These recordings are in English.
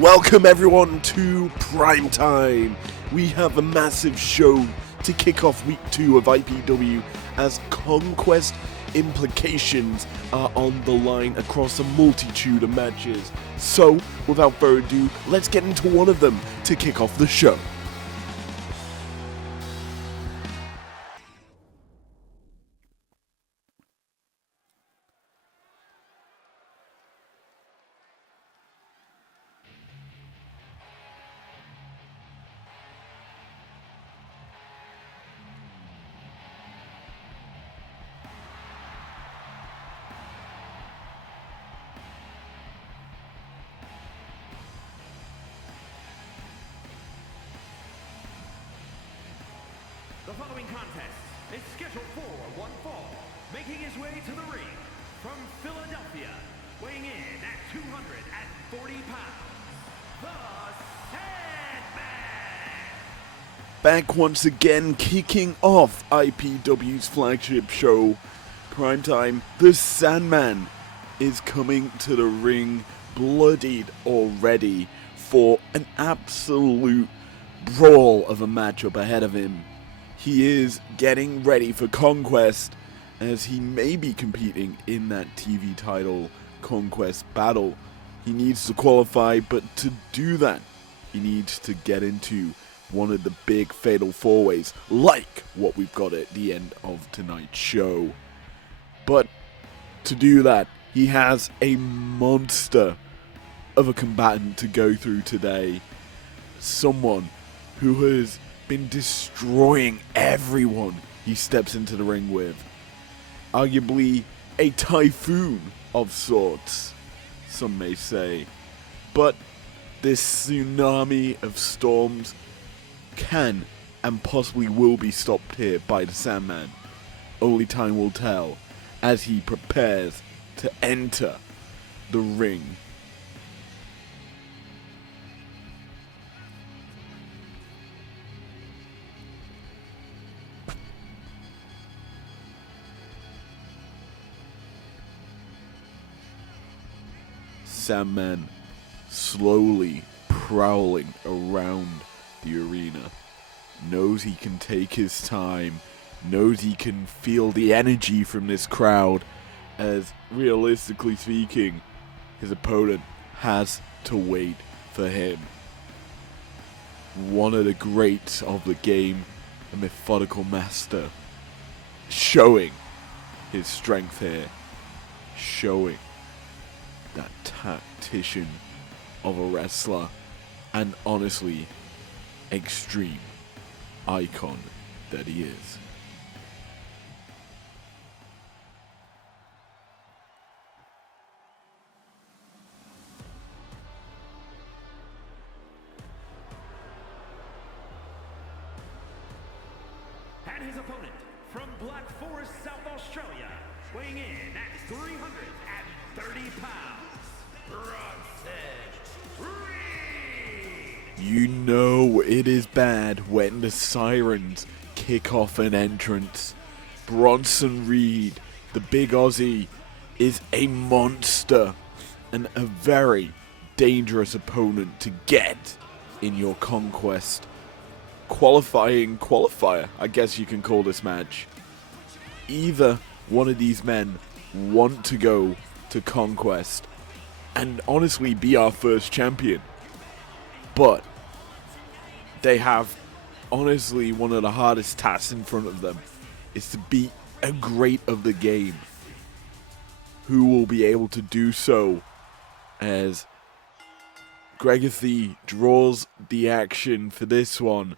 Welcome everyone to Primetime. We have a massive show to kick off week 2 of IPW as Conquest implications are on the line across a multitude of matches. So, without further ado, let's get into one of them to kick off the show. The following contest is scheduled for one fall, making his way to the ring from Philadelphia, weighing in at 240 pounds, the Sandman! Back once again, kicking off IPW's flagship show, Primetime, the Sandman is coming to the ring bloodied already for an absolute brawl of a matchup ahead of him. He is getting ready for Conquest as he may be competing in that TV title Conquest battle. He needs to qualify, but to do that, he needs to get into one of the big fatal four-ways, like what we've got at the end of tonight's show. But to do that, he has a monster of a combatant to go through today. Someone who has been destroying everyone he steps into the ring with. Arguably a typhoon of sorts, some may say. But this tsunami of storms can and possibly will be stopped here by the Sandman. Only time will tell as he prepares to enter the ring. Sandman slowly prowling around the arena. Knows he can take his time, knows he can feel the energy from this crowd, as realistically speaking, his opponent has to wait for him. One of the greats of the game, a methodical master, showing his strength here, showing that tactician of a wrestler, and honestly, extreme icon that he is. And his opponent from Black Forest, South Australia, weighing in at 330 pounds, Bronson Reed! You know it is bad when the sirens kick off an entrance. Bronson Reed, the big Aussie, is a monster and a very dangerous opponent to get in your Conquest qualifier, I guess you can call this match. Either one of these men want to go to Conquest and honestly be our first champion, but they have honestly one of the hardest tasks in front of them, is to beat a great of the game. Who will be able to do so as Gregathy draws the action for this one,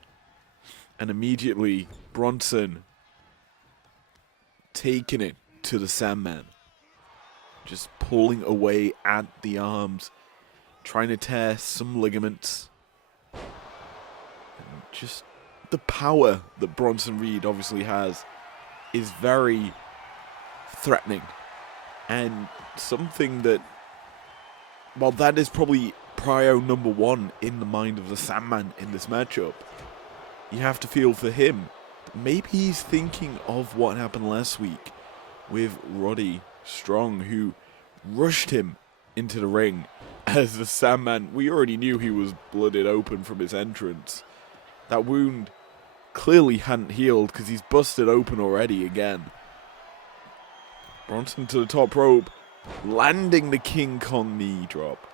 and immediately Bronson taking it to the Sandman, just pulling away at the arms, trying to tear some ligaments. And just the power that Bronson Reed obviously has is very threatening, and something that, well, that is probably prio number one in the mind of the Sandman in this matchup. You have to feel for him. Maybe he's thinking of what happened last week with Roddy Strong, who rushed him into the ring as the Sandman, we already knew he was blooded open from his entrance. That wound clearly hadn't healed because he's busted open already again. Bronson to the top rope, landing the King Kong knee drop.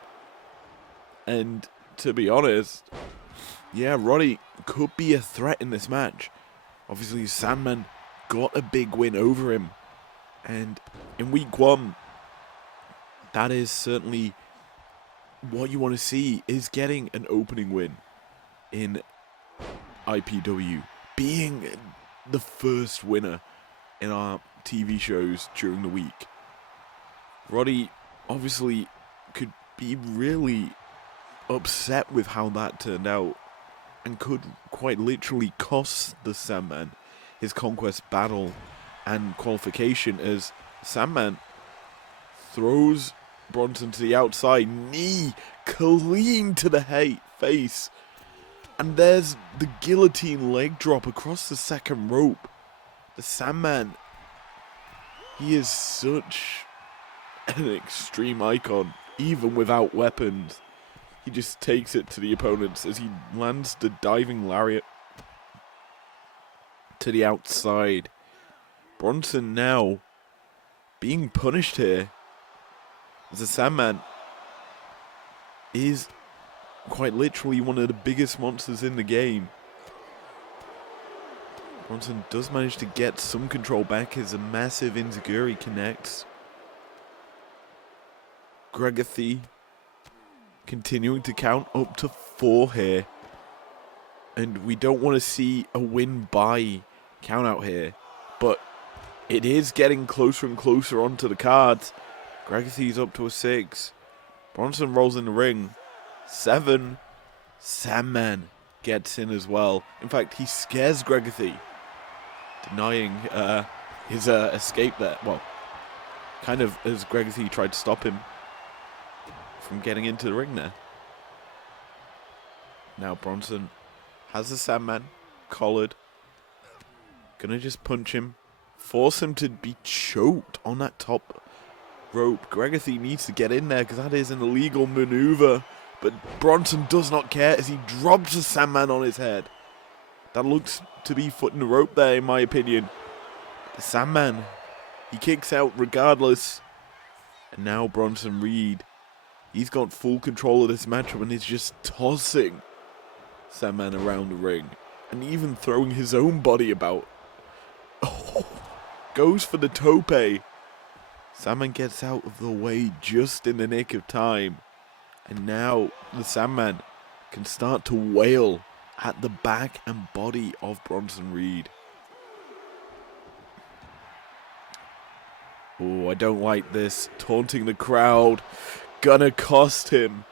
And to be honest, yeah, Roddy could be a threat in this match. Obviously, Sandman got a big win over him. And in week 1, that is certainly what you want to see, is getting an opening win in IPW. Being the first winner in our TV shows during the week. Roddy obviously could be really upset with how that turned out and could quite literally cost the Sandman his Conquest battle and qualification, as Sandman throws Bronson to the outside, knee clean to the face, and there's the guillotine leg drop across the second rope. The Sandman, he is such an extreme icon, even without weapons. He just takes it to the opponents as he lands the diving lariat to the outside. Bronson now being punished here, as the Sandman is quite literally one of the biggest monsters in the game. Bronson does manage to get some control back as a massive enziguri connects. Gregathy continuing to count up to 4 here. And we don't want to see a win by count out here. But it is getting closer and closer onto the cards. Gregathy's up to a 6. Bronson rolls in the ring. 7. Sandman gets in as well. In fact, he scares Gregathy, denying his escape there. Well, kind of as Gregathy tried to stop him from getting into the ring there. Now Bronson has the Sandman collared. Gonna just punch him. Force him to be choked on that top rope. Gregathy needs to get in there because that is an illegal maneuver. But Bronson does not care as he drops the Sandman on his head. That looks to be foot in the rope there, in my opinion. The Sandman, he kicks out regardless. And now Bronson Reed, he's got full control of this matchup and is just tossing Sandman around the ring. And even throwing his own body about. Oh, goes for the tope. Sandman gets out of the way just in the nick of time. And now the Sandman can start to wail at the back and body of Bronson Reed. Oh, I don't like this. Taunting the crowd. Gonna cost him.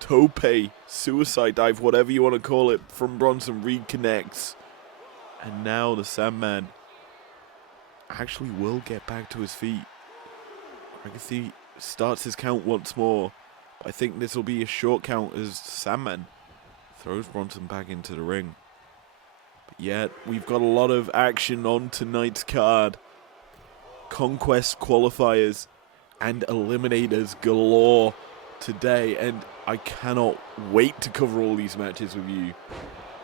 Tope, suicide dive, whatever you want to call it, from Bronson Reed connects. And now the Sandman actually will get back to his feet. Gregathy starts his count once more. I think this will be a short count as Sandman throws Bronson back into the ring. But yet, we've got a lot of action on tonight's card. Conquest qualifiers and eliminators galore today. And I cannot wait to cover all these matches with you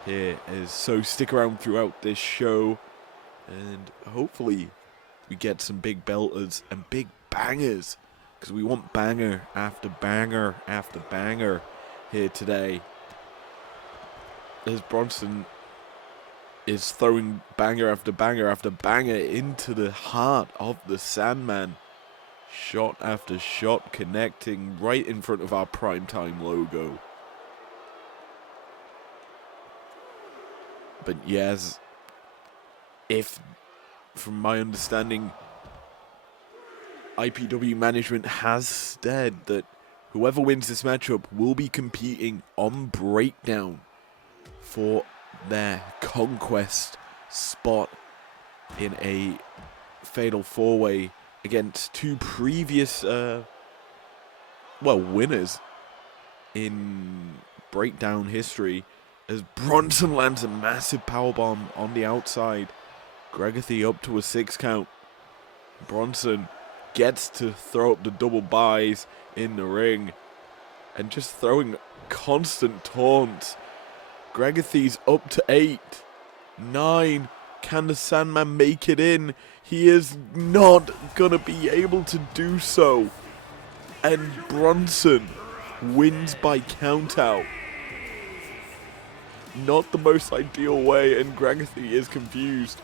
here. So stick around throughout this show. And hopefully we get some big belters and big bangers. Because we want banger after banger after banger here today. As Bronson is throwing banger after banger after banger into the heart of the Sandman. Shot after shot connecting right in front of our Primetime logo. But yes, if, from my understanding, IPW management has said that whoever wins this matchup will be competing on Breakdown for their Conquest spot in a fatal 4-way against 2 previous winners in Breakdown history, as Bronson lands a massive powerbomb on the outside. Gregathy up to a 6 count. Bronson gets to throw up the double buys in the ring. and just throwing constant taunts. Gregathy's up to 8. 9. Can the Sandman make it in? He is not gonna be able to do so. And Bronson wins by countout. Not the most ideal way, and Gregathy is confused.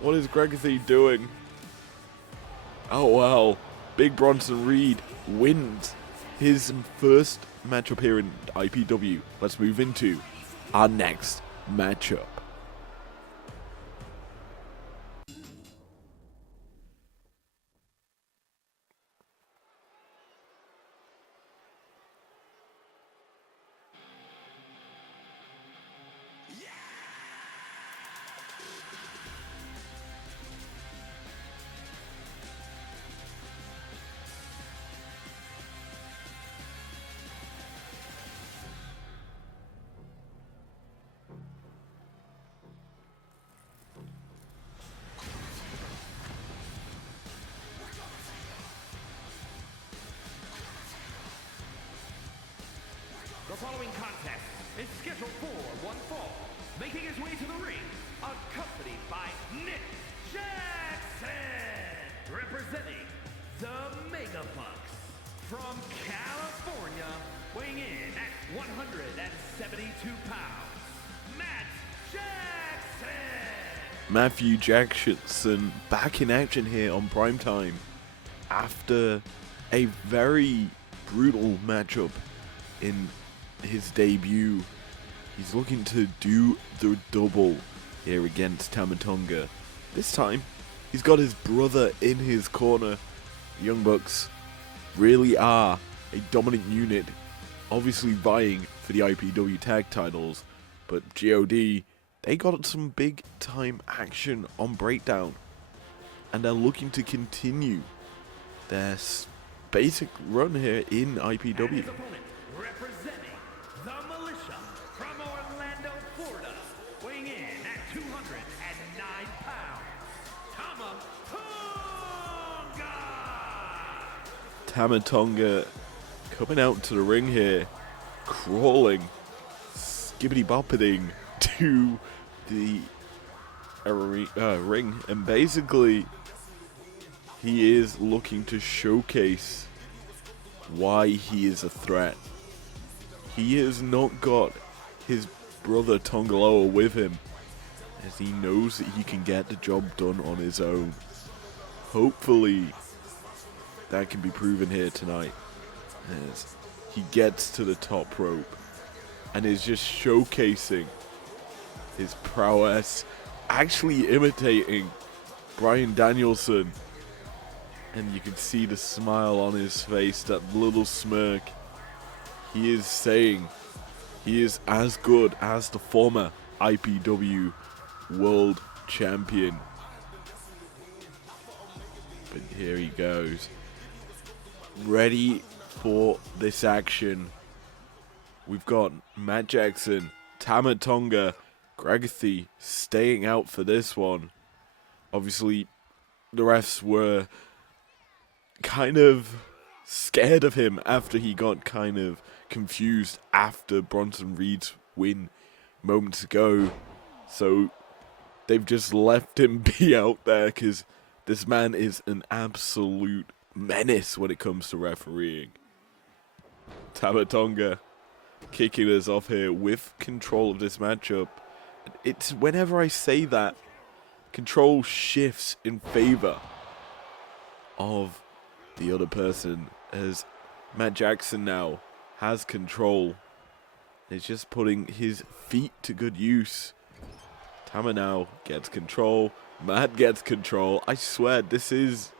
What is Gregathy doing? Oh well, Big Bronson Reed wins his first matchup here in IPW. Let's move into our next matchup. The following contest is scheduled for one fall. Making his way to the ring, accompanied by Nick Jackson, representing the Megabucks. From California, weighing in at 172 pounds, Matt Jackson. Matthew Jackson back in action here on Primetime after a very brutal matchup in his debut. He's looking to do the double here against Tama Tonga. This time, he's got his brother in his corner. Young Bucks really are a dominant unit, obviously vying for the IPW tag titles, but GOD, they got some big time action on Breakdown, and they're looking to continue their basic run here in IPW. Representing the Militia from Orlando, Florida, weighing in at 209 pounds, Tama Tonga. Tama Tonga coming out to the ring here, crawling, skibbity-bopping to the ring, and basically he is looking to showcase why he is a threat. He has not got his brother Tongaloa with him, as he knows that he can get the job done on his own. Hopefully that can be proven here tonight, as he gets to the top rope and is just showcasing his prowess, actually imitating Bryan Danielson. And you can see the smile on his face, that little smirk. He is saying he is as good as the former IPW World Champion. But here he goes, ready for this action. We've got Matt Jackson, Tama Tonga, Gregathy staying out for this one. Obviously, the refs were kind of scared of him after he got kind of confused after Bronson Reed's win moments ago. So they've just left him be out there, because this man is an absolute menace when it comes to refereeing. Tama Tonga kicking us off here with control of this matchup. It's whenever I say that, control shifts in favor of the other person, as Matt Jackson now has control. He's just putting his feet to good use. Tama now gets control. Matt gets control. I swear, this is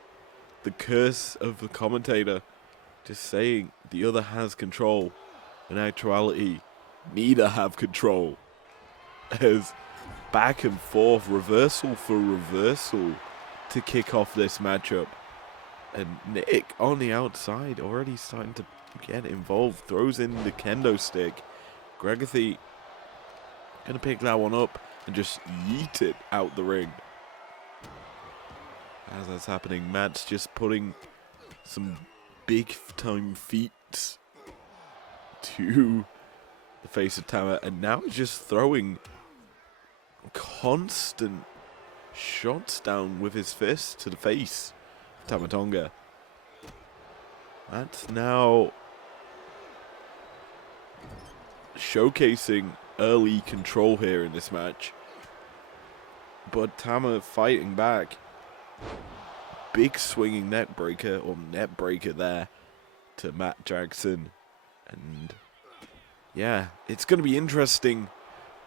the curse of the commentator. Just saying the other has control. In actuality, neither have control. As back and forth, reversal for reversal to kick off this matchup. And Nick on the outside already starting to get involved. Throws in the kendo stick. Gregathy gonna pick that one up and just yeet it out the ring. As that's happening, Matt's just putting some big time feats to the face of Tama, and now he's just throwing constant shots down with his fist to the face of Tama Tonga. That's now showcasing early control here in this match. But Tama fighting back. Big swinging neck breaker there to Matt Jackson. And yeah, it's going to be interesting.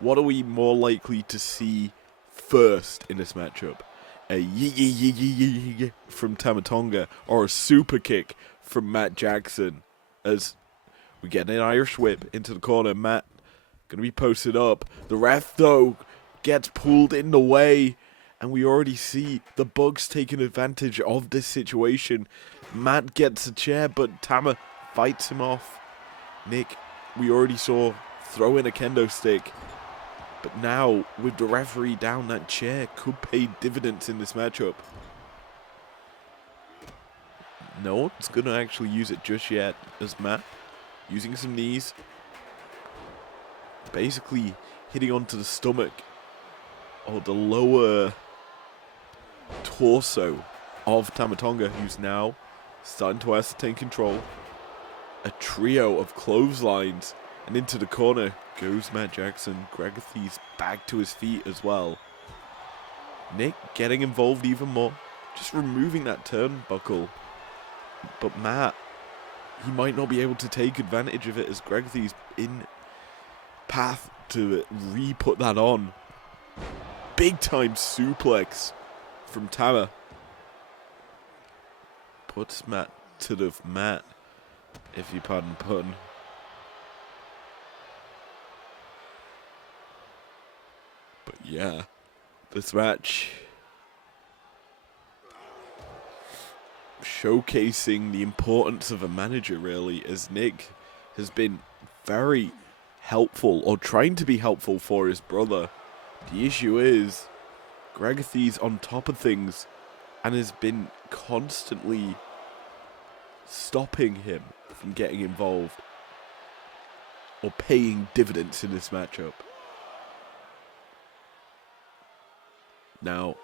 What are we more likely to see first in this matchup? A yee from Tama Tonga or a super kick from Matt Jackson? As we get an Irish whip into the corner. Matt going to be posted up. The ref, though, gets pulled in the way. And we already see the Bucks taking advantage of this situation. Matt gets a chair, but Tama fights him off. Nick, we already saw throw in a kendo stick. But now, with the referee down, that chair could pay dividends in this matchup. No one's going to actually use it just yet, as Matt using some knees. Basically hitting onto the stomach or the lower torso of Tama Tonga, who's now starting to ascertain control. A trio of clotheslines, and into the corner goes Matt Jackson. Gregathy's back to his feet as well. Nick getting involved even more, just removing that turnbuckle. But Matt, he might not be able to take advantage of it, as Gregathy's in path to re-put that on. Big time suplex from Tama. Puts Matt to the mat, if you pardon pun. But yeah, this match showcasing the importance of a manager, really, as Nick has been very helpful, or trying to be helpful for his brother. The issue is Gregathy's on top of things and has been constantly stopping him from getting involved or paying dividends in this matchup. Now,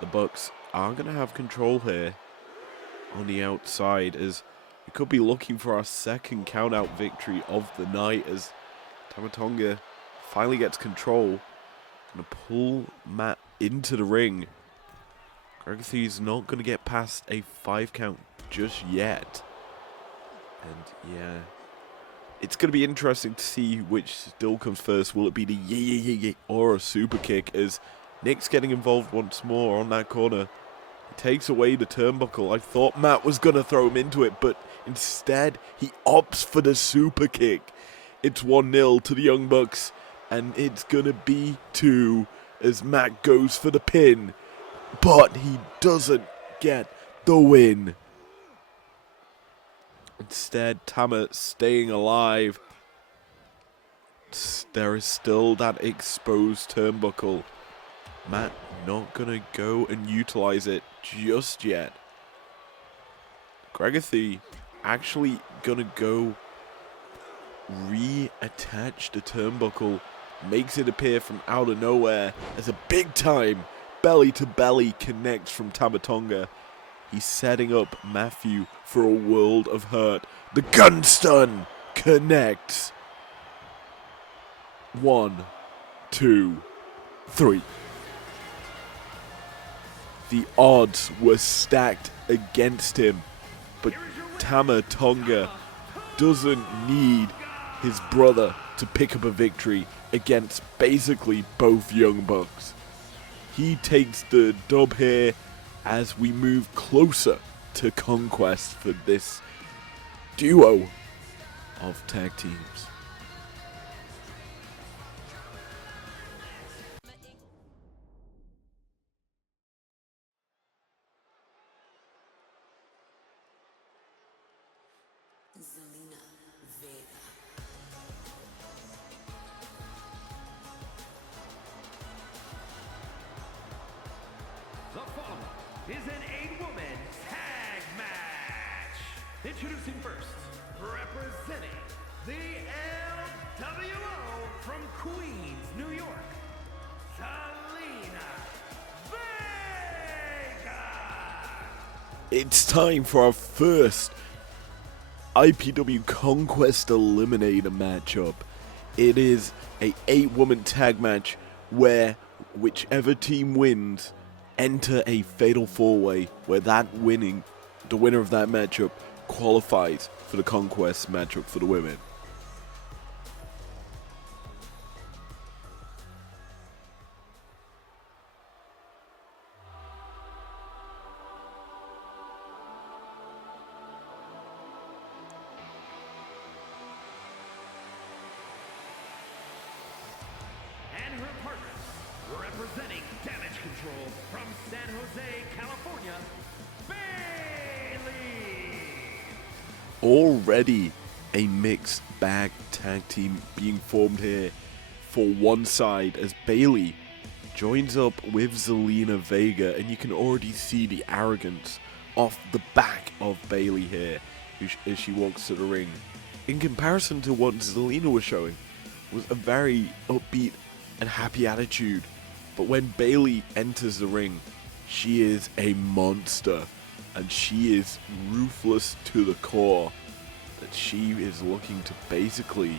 the Bucks are going to have control here on the outside, as we could be looking for our second count-out victory of the night, as Tama Tonga finally gets control. Going to pull Matt into the ring. Gregathy's not going to get past a 5 count just yet. And yeah, it's going to be interesting to see which still comes first. Will it be the yeah or a super kick, as Nick's getting involved once more on that corner. He takes away the turnbuckle. I thought Matt was going to throw him into it, but instead he opts for the super kick. It's 1-0 to the Young Bucks, and it's going to be 2 as Matt goes for the pin, but he doesn't get the win. Instead, Tama staying alive. There is still that exposed turnbuckle. Matt not going to go and utilize it just yet. Gregathy actually going to go reattach the turnbuckle. Makes it appear from out of nowhere as a big time belly to belly connects from Tama Tonga. He's setting up Matthew for a world of hurt. The gun stun connects. 1, 2, 3. The odds were stacked against him, but Tama Tonga doesn't need his brother to pick up a victory against basically both Young Bucks. He takes the dub here as we move closer to Conquest for this duo of tag teams. The following is an 8-woman tag match. Introducing first, representing the LWO from Queens, New York, Selena Vega. It's time for our first IPW Conquest Eliminator matchup. It is a 8-woman tag match where whichever team wins enter a fatal 4-way where the winner of that matchup qualifies for the Conquest matchup for the women. And her partner, representing Damage Control from San Jose, California, Bailey. Already a mixed bag tag team being formed here for one side as Bailey joins up with Zelina Vega, and you can already see the arrogance off the back of Bailey here as she walks to the ring. In comparison to what Zelina was showing, was a very upbeat and happy attitude, but when Bailey enters the ring, she is a monster, and she is ruthless to the core, that she is looking to basically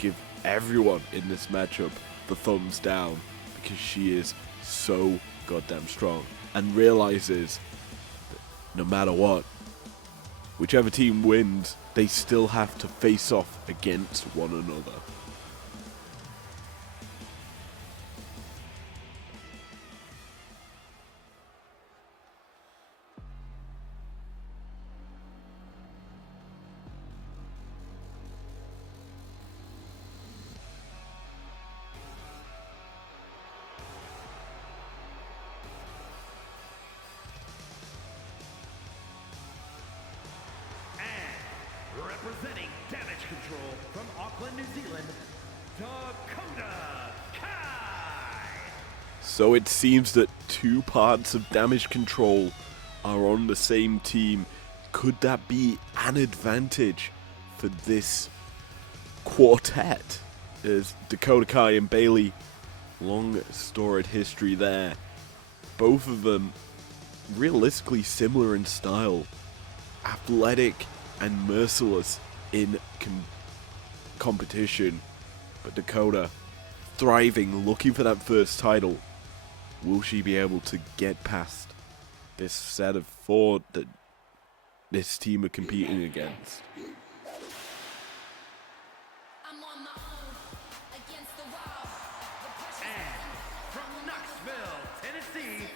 give everyone in this matchup the thumbs down because she is so goddamn strong, and realizes that no matter what, whichever team wins, they still have to face off against one another. Representing Damage Control from Auckland, New Zealand, Dakota Kai. So it seems that two parts of Damage Control are on the same team. Could that be an advantage for this quartet? As Dakota Kai and Bailey, long storied history there. Both of them realistically similar in style, athletic and merciless in competition, but Dakota thriving, looking for that first title. Will she be able to get past this set of 4 that this team are competing against? And from Knoxville, Tennessee,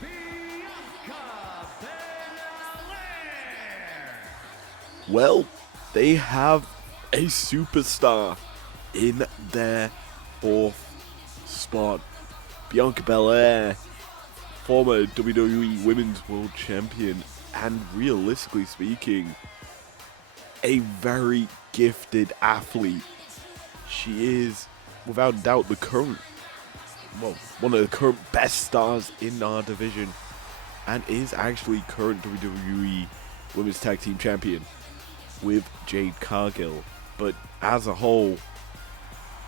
Bianca Belair. Well, they have a superstar in their 4th spot. Bianca Belair, former WWE Women's World Champion, and realistically speaking, a very gifted athlete. She is, without doubt, one of the current best stars in our division, and is actually current WWE Women's Tag Team Champion with Jade Cargill. But as a whole,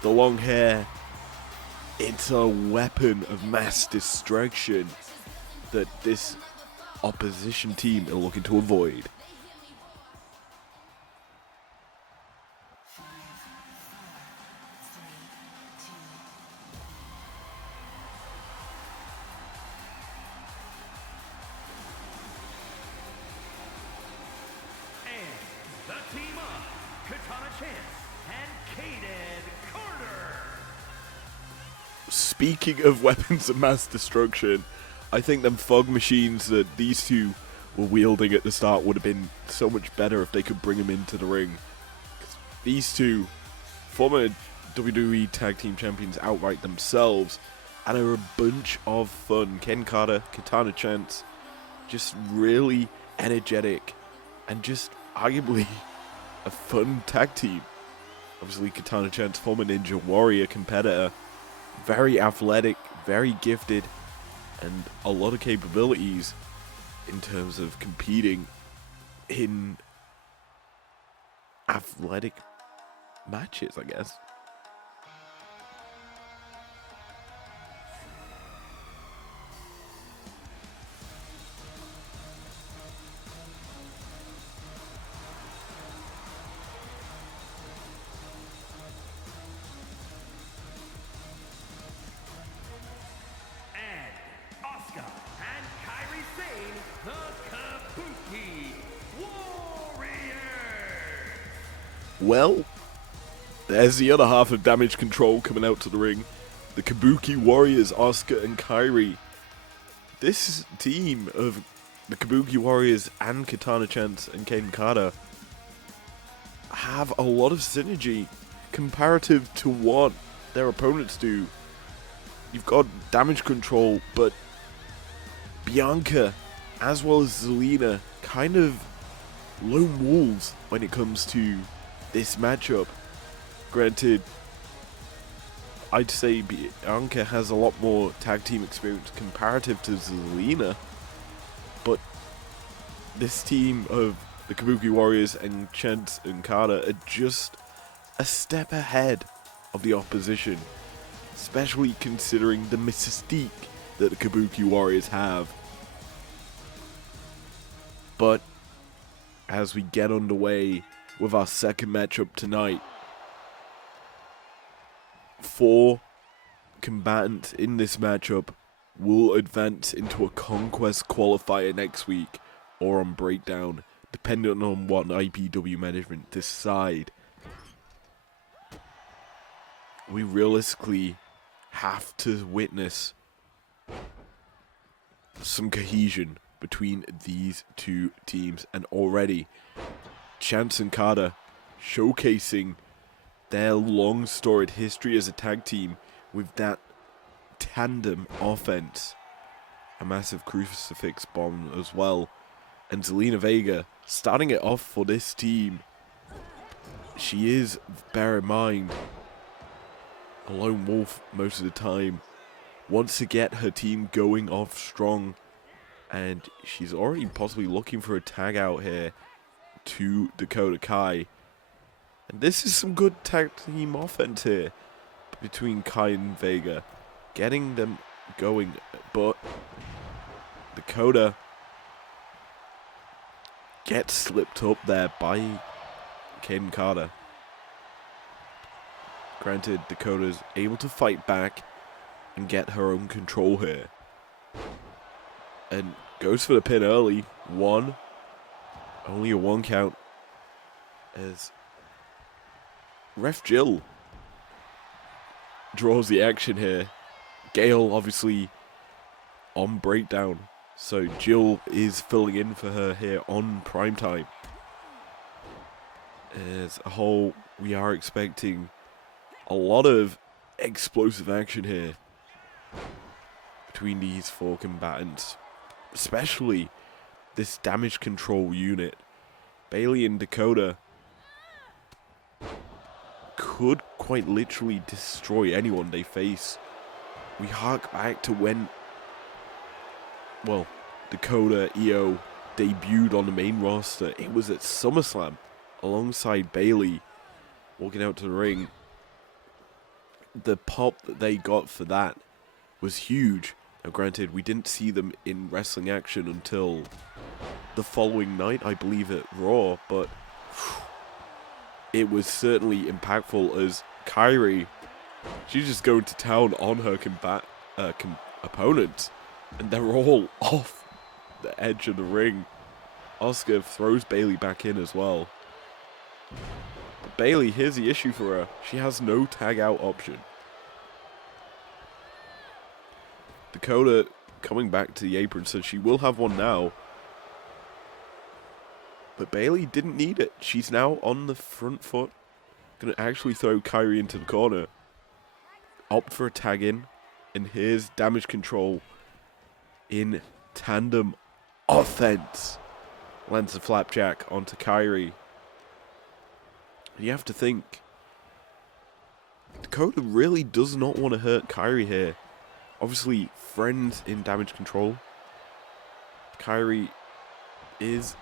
the long hair, it's a weapon of mass destruction that this opposition team are looking to avoid. And the team of Katana Chance and Kaden Carter. Speaking of weapons of mass destruction, I think them fog machines that these two were wielding at the start would have been so much better if they could bring them into the ring. 'Cause these two, former WWE Tag Team Champions outright themselves, and are a bunch of fun. Ken Carter, Katana Chance, just really energetic and just arguably a fun tag team. Obviously, Katana Chance, former Ninja Warrior competitor, very athletic, very gifted, and a lot of capabilities in terms of competing in athletic matches, I guess. And Asuka and Kairi Sane, the Kabuki Warriors. Well, there's the other half of Damage Control coming out to the ring. The Kabuki Warriors, Asuka and Kairi. This team of the Kabuki Warriors and Katana Chance and Kaden Carter have a lot of synergy comparative to what their opponents do. You've got Damage Control, but Bianca as well as Zelina kind of lone wolves when it comes to this matchup. Granted, I'd say Bianca has a lot more tag team experience comparative to Zelina, but this team of the Kabuki Warriors and Chance and Carter are just a step ahead of the opposition, especially considering the mystique that the Kabuki Warriors have. But as we get underway with our second matchup tonight, 4 combatants in this matchup will advance into a Conquest qualifier next week or on Breakdown, depending on what IPW management decide. We realistically have to witness some cohesion between these two teams, and already Chance and Carter showcasing their long storied history as a tag team with that tandem offense. A massive crucifix bomb as well. And Zelina Vega starting it off for this team. She is, bear in mind, a lone wolf most of the time. Wants to get her team going off strong. And she's already possibly looking for a tag out here to Dakota Kai. And this is some good tag team offense here between Kai and Vega. Getting them going, but Dakota gets slipped up there by Kaden Carter. Granted, Dakota's able to fight back and get her own control here. And goes for the pin early. Only a 1 count. As Ref Jill draws the action here. Gale obviously on Breakdown. So Jill is filling in for her here on Primetime. As a whole, we are expecting a lot of explosive action here between these 4 combatants. Especially this Damage Control unit. Bailey and Dakota could quite literally destroy anyone they face. We hark back to when, well, Dakota Io debuted on the main roster. It was at SummerSlam alongside Bailey walking out to the ring. The pop that they got for that was huge. Now granted, we didn't see them in wrestling action until the following night, I believe at Raw, but it was certainly impactful as Kairi, she's just going to town on her opponents, and they're all off the edge of the ring. Asuka throws Bailey back in as well. But Bailey, here's the issue for her. She has no tag out option. Dakota coming back to the apron, so she will have one now. But Bailey didn't need it. She's now on the front foot. Going to actually throw Kairi into the corner. Opt for a tag in. And here's Damage Control in tandem offense. Lands a flapjack onto Kairi. And you have to think, Dakota really does not want to hurt Kairi here. Obviously, friends in Damage Control. Kairi is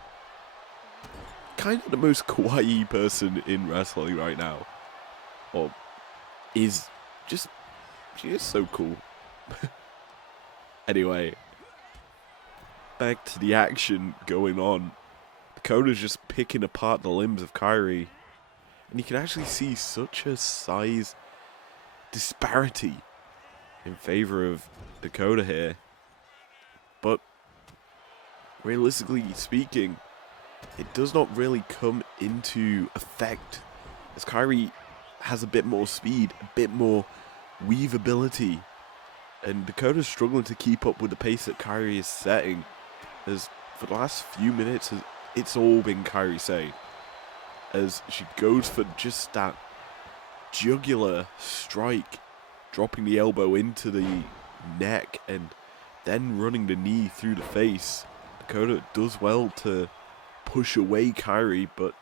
kind of the most kawaii person in wrestling right now. Or is just, she is so cool. Anyway, back to the action going on. Dakota's just picking apart the limbs of Kairi. And you can actually see such a size disparity in favor of Dakota here. But realistically speaking, it does not really come into effect, as Kairi has a bit more speed, a bit more weavability, and Dakota's struggling to keep up with the pace that Kairi is setting, as for the last few minutes it's all been Kairi saying, as she goes for just that jugular strike, dropping the elbow into the neck and then running the knee through the face. Dakota does well to push away Kairi, but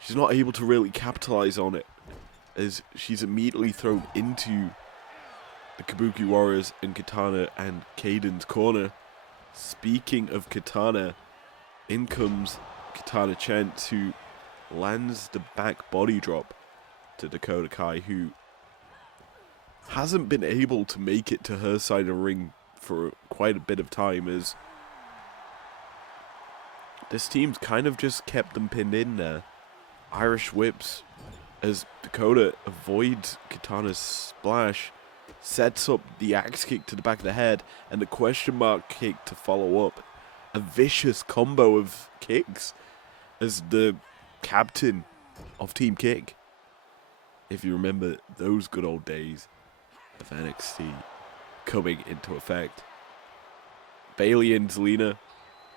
she's not able to really capitalize on it, as she's immediately thrown into the Kabuki Warriors and Katana and Kaiden's corner. Speaking of Katana, in comes Katana Chance, who lands the back body drop to Dakota Kai, who hasn't been able to make it to her side of the ring for quite a bit of time, as this team's kind of just kept them pinned in there. Irish whips as Dakota avoids Katana's splash, sets up the axe kick to the back of the head and the question mark kick to follow up. A vicious combo of kicks as the captain of Team Kick, if you remember those good old days of NXT, coming into effect. Bayley and Zelina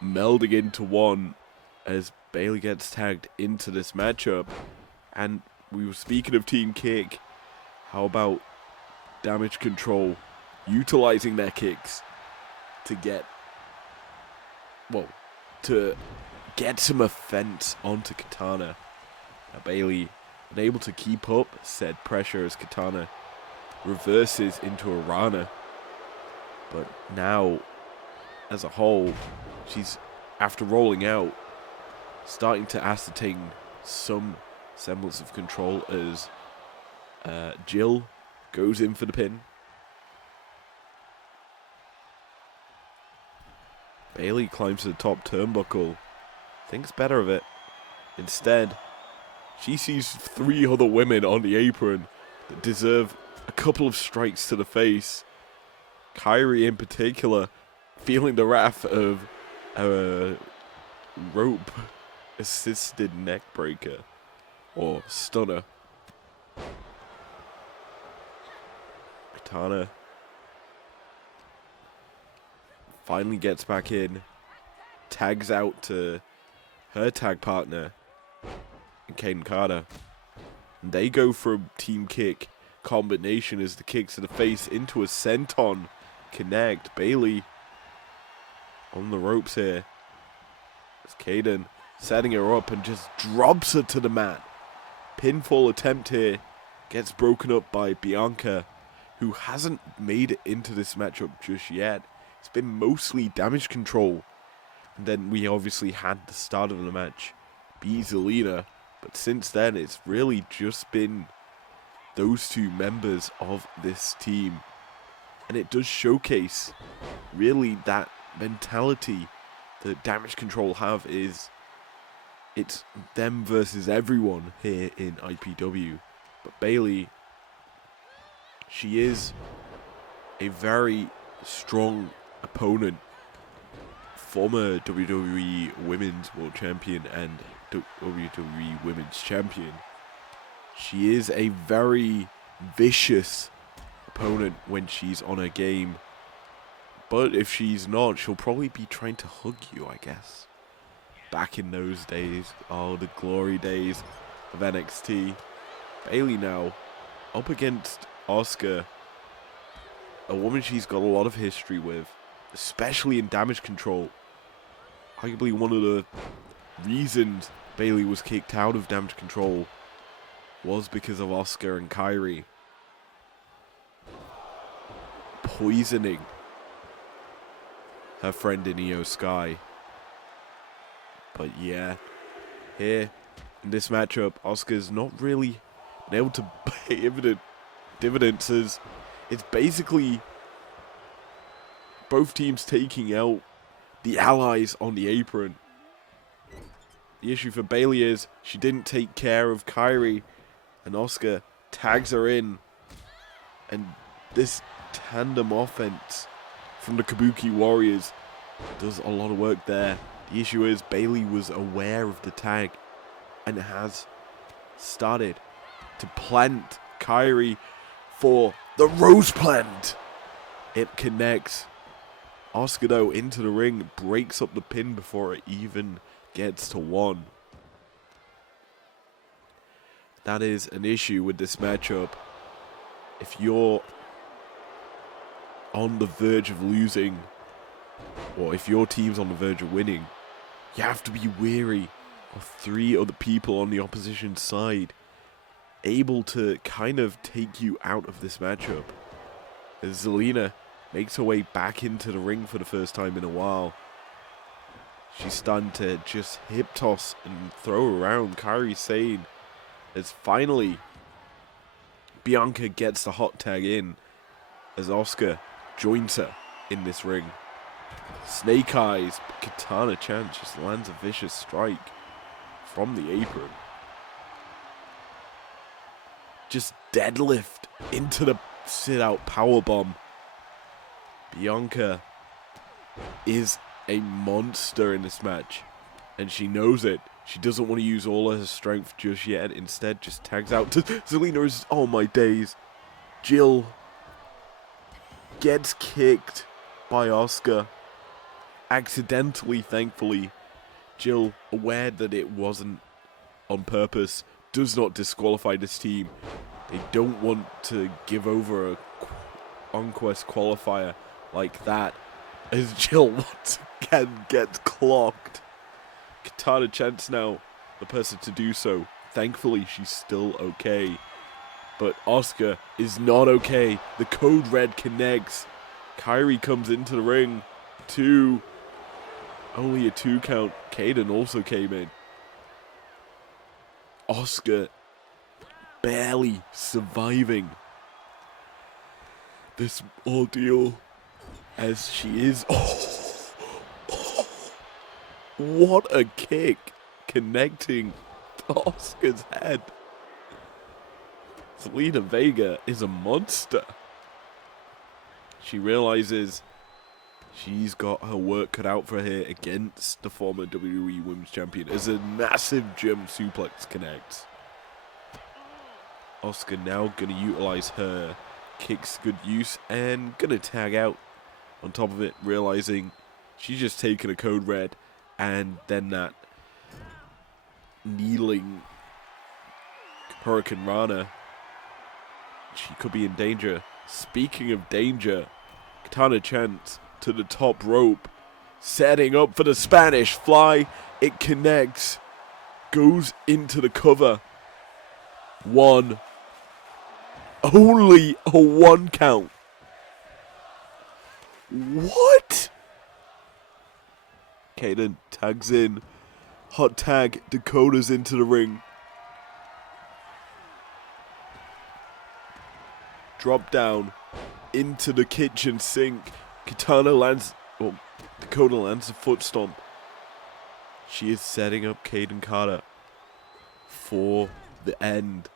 melding into one as Bayley gets tagged into this matchup. And we were speaking of Team Kick, how about Damage Control utilizing their kicks to get some offense onto Katana. Now Bayley unable to keep up said pressure as Katana reverses into a Rana. But now, as a whole, she's, after rolling out, starting to ascertain some semblance of control as Jill goes in for the pin. Bayley climbs to the top turnbuckle, thinks better of it. Instead, she sees 3 other women on the apron that deserve a couple of strikes to the face. Kairi in particular feeling the wrath of a rope assisted neck breaker or stunner. Katana finally gets back in, tags out to her tag partner, Kaden Carter. And they go for a Team Kick combination as the kicks to the face into a senton connect. Bayley on the ropes here as Kaden setting her up and just drops her to the mat. Pinfall attempt here gets broken up by Bianca, who hasn't made it into this matchup just yet. It's been mostly Damage Control. And then we obviously had the start of the match be Zelina, but since then it's really just been those 2 members of this team. And it does showcase really that mentality that Damage Control have, is it's them versus everyone here in IPW. But Bayley, she is a very strong opponent. Former WWE Women's World Champion and WWE Women's Champion. She is a very vicious opponent when she's on her game. But if she's not, she'll probably be trying to hug you, I guess. Back in those days, oh, the glory days of NXT. Bayley now up against Asuka, a woman she's got a lot of history with, especially in Damage Control. Arguably one of the reasons Bayley was kicked out of Damage Control was because of Asuka and Kairi poisoning her friend in Io Sky. But yeah, here in this matchup, Asuka's not really been able to pay dividends, as it's basically both teams taking out the allies on the apron. The issue for Bayley is she didn't take care of Kairi, and Asuka tags her in, and this tandem offense from the Kabuki Warriors does a lot of work there. The issue is Bayley was aware of the tag and has started to plant Kairi for the Rose Plant. It connects. Asuka, though, into the ring, breaks up the pin before it even gets to 1. That is an issue with this matchup. If you're on the verge of losing, or if your team's on the verge of winning, you have to be wary of 3 other people on the opposition side able to kind of take you out of this matchup. As Zelina makes her way back into the ring for the first time in a while, she's starting to just hip toss and throw around Kairi Sane, as finally Bianca gets the hot tag in as Asuka joins her in this ring. Snake Eyes, Katana Chance just lands a vicious strike from the apron. Just deadlift into the sit-out powerbomb. Bianca is a monster in this match, and she knows it. She doesn't want to use all of her strength just yet. Instead, just tags out to Zelina. Oh my days. Jill gets kicked by Asuka. Accidentally, thankfully. Jill, aware that it wasn't on purpose, does not disqualify this team. They don't want to give over a Conquest qualifier like that, as Jill once again gets clocked. Katana Chance now the person to do so. Thankfully, she's still okay. But Asuka is not okay. The code red connects. Kairi comes into the ring. 2. Only a 2 count. Kaden also came in. Asuka barely surviving this ordeal, as she is. What a kick, connecting to Asuka's head. Zelina Vega is a monster. She realizes she's got her work cut out for her against the former WWE Women's Champion, as a massive German suplex connects. Asuka now going to utilize her kicks good use and going to tag out. On top of it, realizing she's just taken a code red, and then that kneeling Hurricane Rana. She could be in danger. Speaking of danger, Katana Chance to the top rope, setting up for the Spanish fly. It connects, goes into the cover. 1. Only a 1 count. What? Kaden tags in. Hot tag. Dakota's into the ring. Drop down into the kitchen sink. Katana lands. Well, Dakota lands a foot stomp. She is setting up Kaden Carter for the end.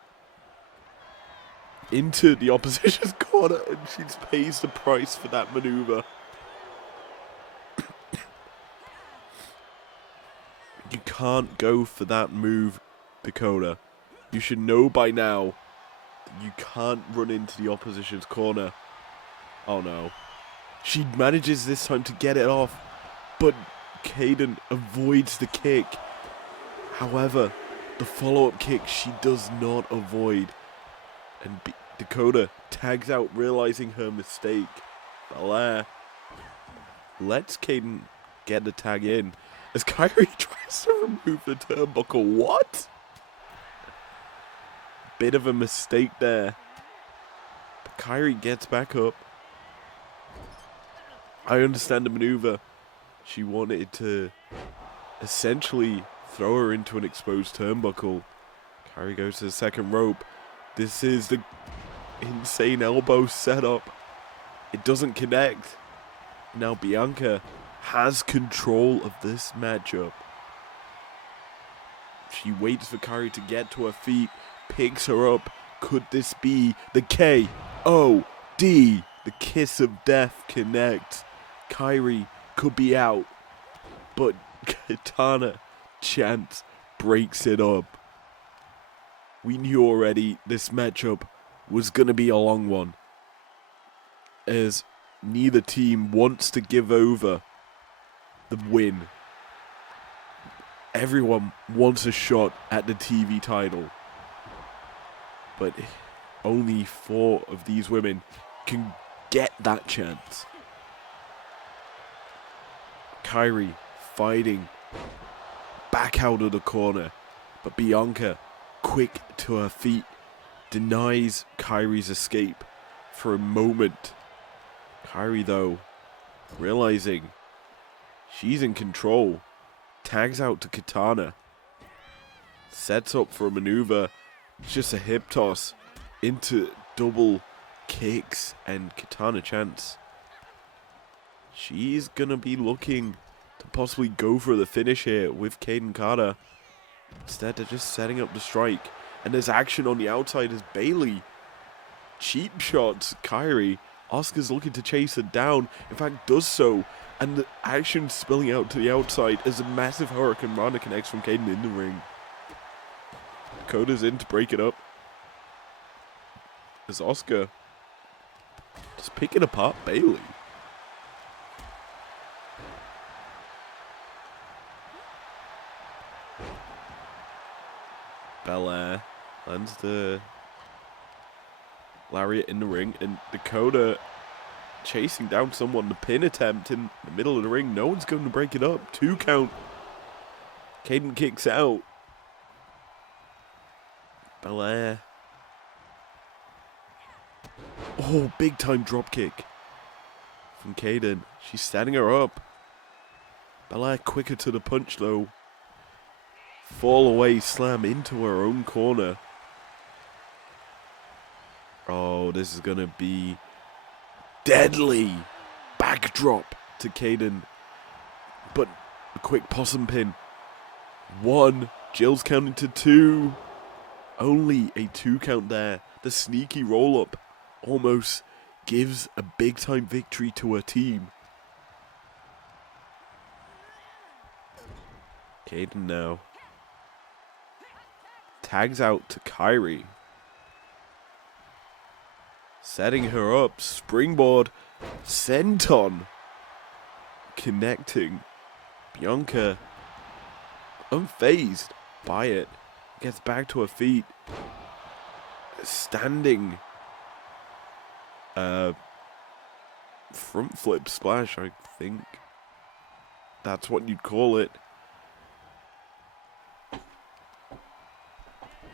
Into the opposition's corner, and she pays the price for that maneuver. You can't go for that move, Dakota. You should know by now that you can't run into the opposition's corner. Oh no. She manages this time to get it off, but Kaden avoids the kick. However, the follow-up kick she does not avoid. And Dakota tags out, realizing her mistake. Belair lets Kaden get the tag in as Kairi tries to remove the turnbuckle. What? Bit of a mistake there. But Kairi gets back up. I understand the maneuver. She wanted to essentially throw her into an exposed turnbuckle. Kairi goes to the second rope. This is the insane elbow setup. It doesn't connect. Now Bianca has control of this matchup. She waits for Kairi to get to her feet, picks her up. Could this be the K.O.D.? The kiss of death connects. Kairi could be out, but Katana Chance breaks it up. We knew already this matchup was going to be a long one, as neither team wants to give over the win. Everyone wants a shot at the TV title, but only 4 of these women can get that chance. Kairi fighting back out of the corner, but Bianca, quick to her feet, denies Kairi's escape for a moment. Kairi, though, realizing she's in control, tags out to Katana, sets up for a maneuver. It's just a hip toss into double kicks, and Katana Chance, she's gonna be looking to possibly go for the finish here with Kaden Carter. Instead, they're just setting up the strike, and there's action on the outside as Bailey cheap shots Kairi. Asuka's looking to chase her down, in fact does so, and the action spilling out to the outside as a massive Hurricane Rana connects from Kaden in the ring. Dakota's in to break it up, as Asuka just picking apart Bailey. Belair lands the lariat in the ring, and Dakota chasing down someone. The pin attempt in the middle of the ring. No one's going to break it up. 2 count. Kaden kicks out. Belair. Oh, big time drop kick from Kaden. She's setting her up. Belair quicker to the punch though. Fall away slam into her own corner. Oh, this is going to be deadly. Backdrop to Kaden. But a quick possum pin. 1. Jill's counting to 2. Only a 2 count there. The sneaky roll up almost gives a big time victory to her team. Kaden now tags out to Kairi. Setting her up. Springboard. Senton. Connecting. Bianca unfazed by it. Gets back to her feet. Standing. Front flip splash, I think. That's what you'd call it.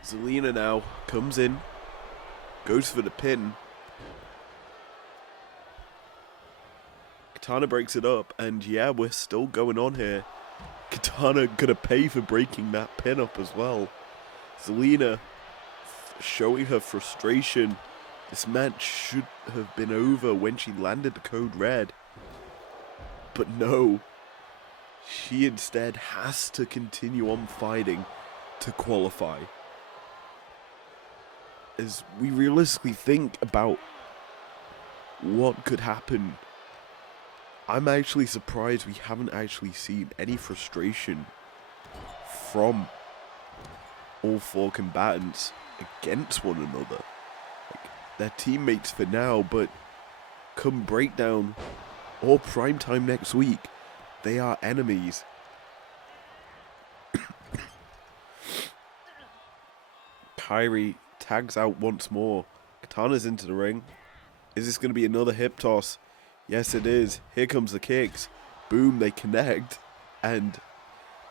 Zelina now comes in. Goes for the pin. Katana breaks it up, and yeah, we're still going on here. Katana gonna pay for breaking that pin up as well. Zelina showing her frustration. This match should have been over when she landed the code red. But no. She instead has to continue on fighting to qualify. As we realistically think about what could happen, I'm actually surprised we haven't actually seen any frustration from all 4 combatants against one another. Like, they're teammates for now, but come breakdown or primetime next week, they are enemies. Kairi tags out once more. Katana's into the ring. Is this going to be another hip toss? Yes, it is. Here comes the kicks. Boom, they connect. And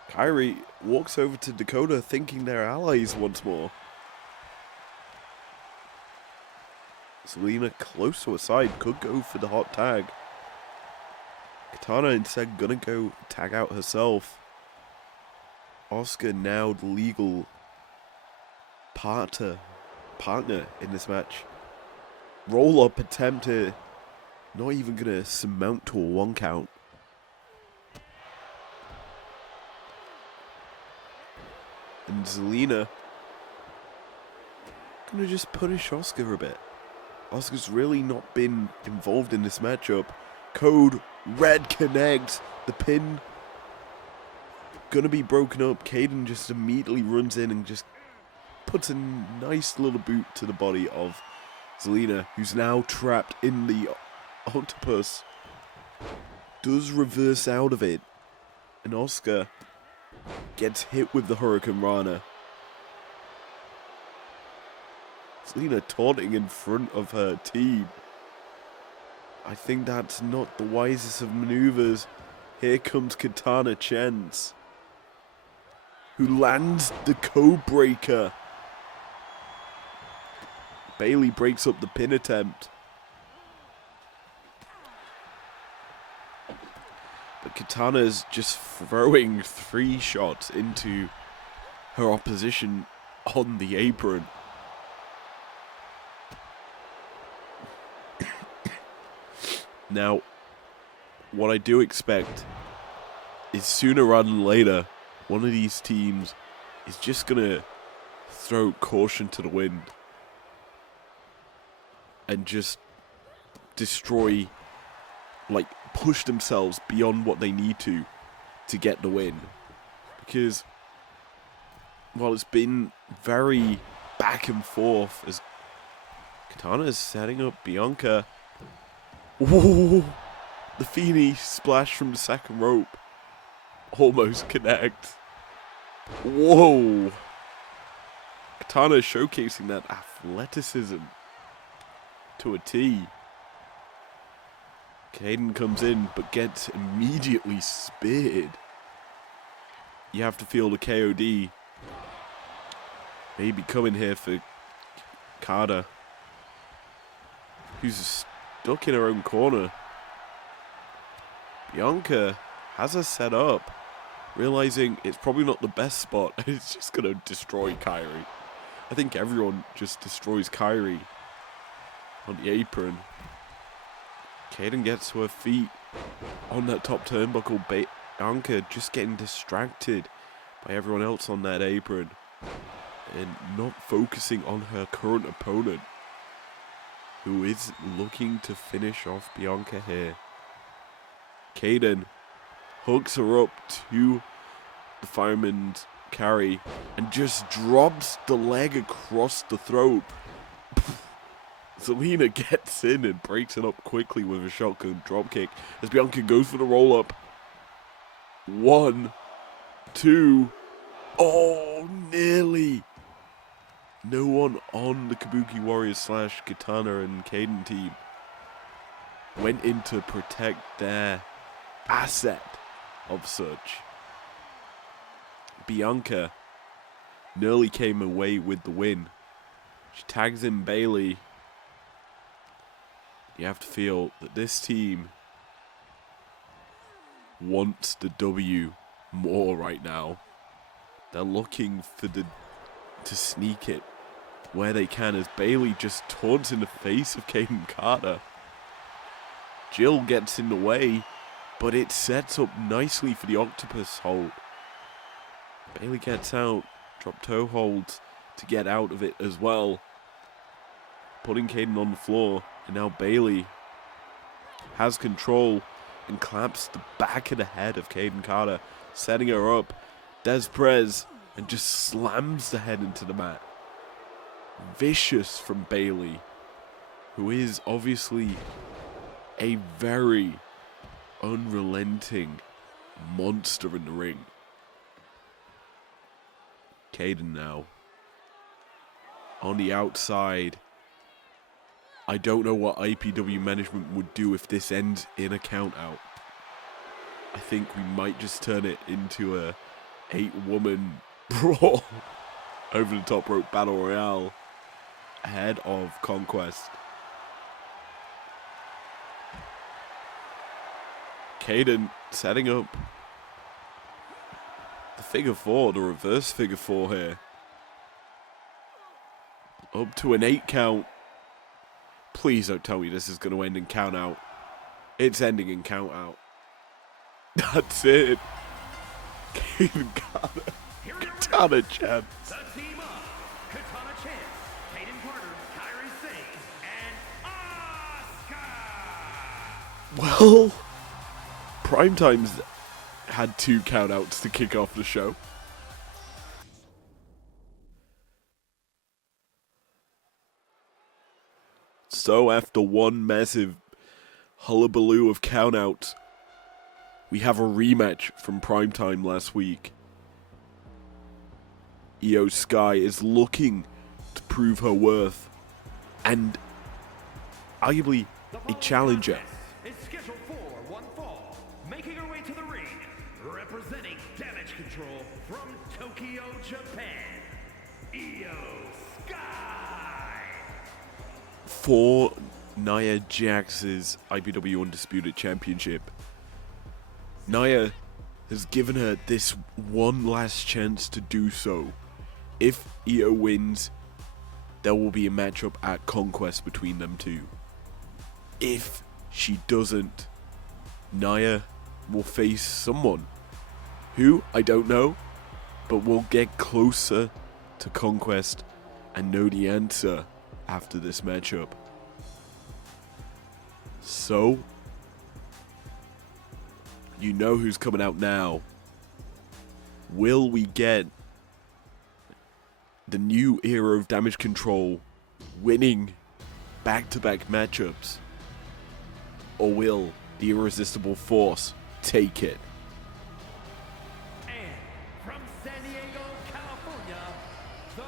Kairi walks over to Dakota thinking they're allies once more. Zelina close to her side. Could go for the hot tag. Katana instead gonna go tag out herself. Oscar now the legal partner in this match. Roll up attempt here. Not even gonna surmount to a 1 count. And Zelina gonna just punish Oscar a bit. Oscar's really not been involved in this matchup. Code Red connect. The pin gonna be broken up. Caden just immediately runs in and just puts a nice little boot to the body of Zelina, who's now trapped in the octopus. Does reverse out of it. And Oscar gets hit with the Hurricane Rana. Zelina taunting in front of her team. I think that's not the wisest of maneuvers. Here comes Katana Chance, who lands the code breaker. Bailey breaks up the pin attempt. But Katana's just throwing 3 shots into her opposition on the apron. Now, what I do expect is sooner rather than later, one of these teams is just going to throw caution to the wind and just destroy, like, push themselves beyond what they need to get the win. Because, well, it's been very back and forth as Katana is setting up Bianca. Ooh, the Feeny splash from the second rope. Almost connect. Whoa. Katana showcasing that athleticism to a T. Caden comes in but gets immediately speared. You have to feel the KOD maybe coming here for Carter, who's stuck in her own corner. Bianca has her set up, realizing it's probably not the best spot, and it's just going to destroy Kyrie. I think everyone just destroys Kyrie on the apron. Caden gets to her feet on that top turnbuckle. Bianca just getting distracted by everyone else on that apron and not focusing on her current opponent, who is looking to finish off Bianca here. Caden hooks her up to the fireman's carry and just drops the leg across the throat. Zelina gets in and breaks it up quickly with a shotgun dropkick as Bianca goes for the roll-up. 1, 2, oh, nearly. No one on the Kabuki Warriors / Katana and Caden team went in to protect their asset of such. Bianca nearly came away with the win. She tags in Bailey. You have to feel that this team wants the W more right now. They're looking for to sneak it where they can, as Bailey just taunts in the face of Caden Carter. Jill gets in the way, but it sets up nicely for the octopus hold. Bailey gets out, drop toe holds to get out of it as well, putting Caden on the floor. And now Bailey has control and claps the back of the head of Caden Carter, setting her up. Des Perez, and just slams the head into the mat. Vicious from Bailey, who is obviously a very unrelenting monster in the ring. Caden now on the outside. I don't know what IPW management would do if this ends in a count out. I think we might just turn it into a 8-woman brawl over the top rope battle royale ahead of Conquest. Caden setting up the figure four, the reverse figure four here. Up to an 8 count. Please don't tell me this is going to end in count out. It's ending in count out. That's it. Katana champs. The team of Katana Chance, Hayden Carter, Kyrie Singh, and Asuka. Well, Primetime's had 2 countouts to kick off the show. So after one massive hullabaloo of countouts, we have a rematch from Primetime last week. Io Sky is looking to prove her worth and arguably a challenger. Is scheduled for one fall, making her way to the ring, representing Damage Control from Tokyo, Japan, Io Sky. For Nia Jax's IPW Undisputed Championship, Nia has given her this one last chance to do so. If Io wins, there will be a matchup at Conquest between them two. If she doesn't, Nia will face someone who, I don't know, but we'll get closer to Conquest and know the answer after this matchup. So, you know who's coming out now. Will we get the new era of Damage Control winning back-to-back matchups? Or will the Irresistible Force take it? And from San Diego, California, the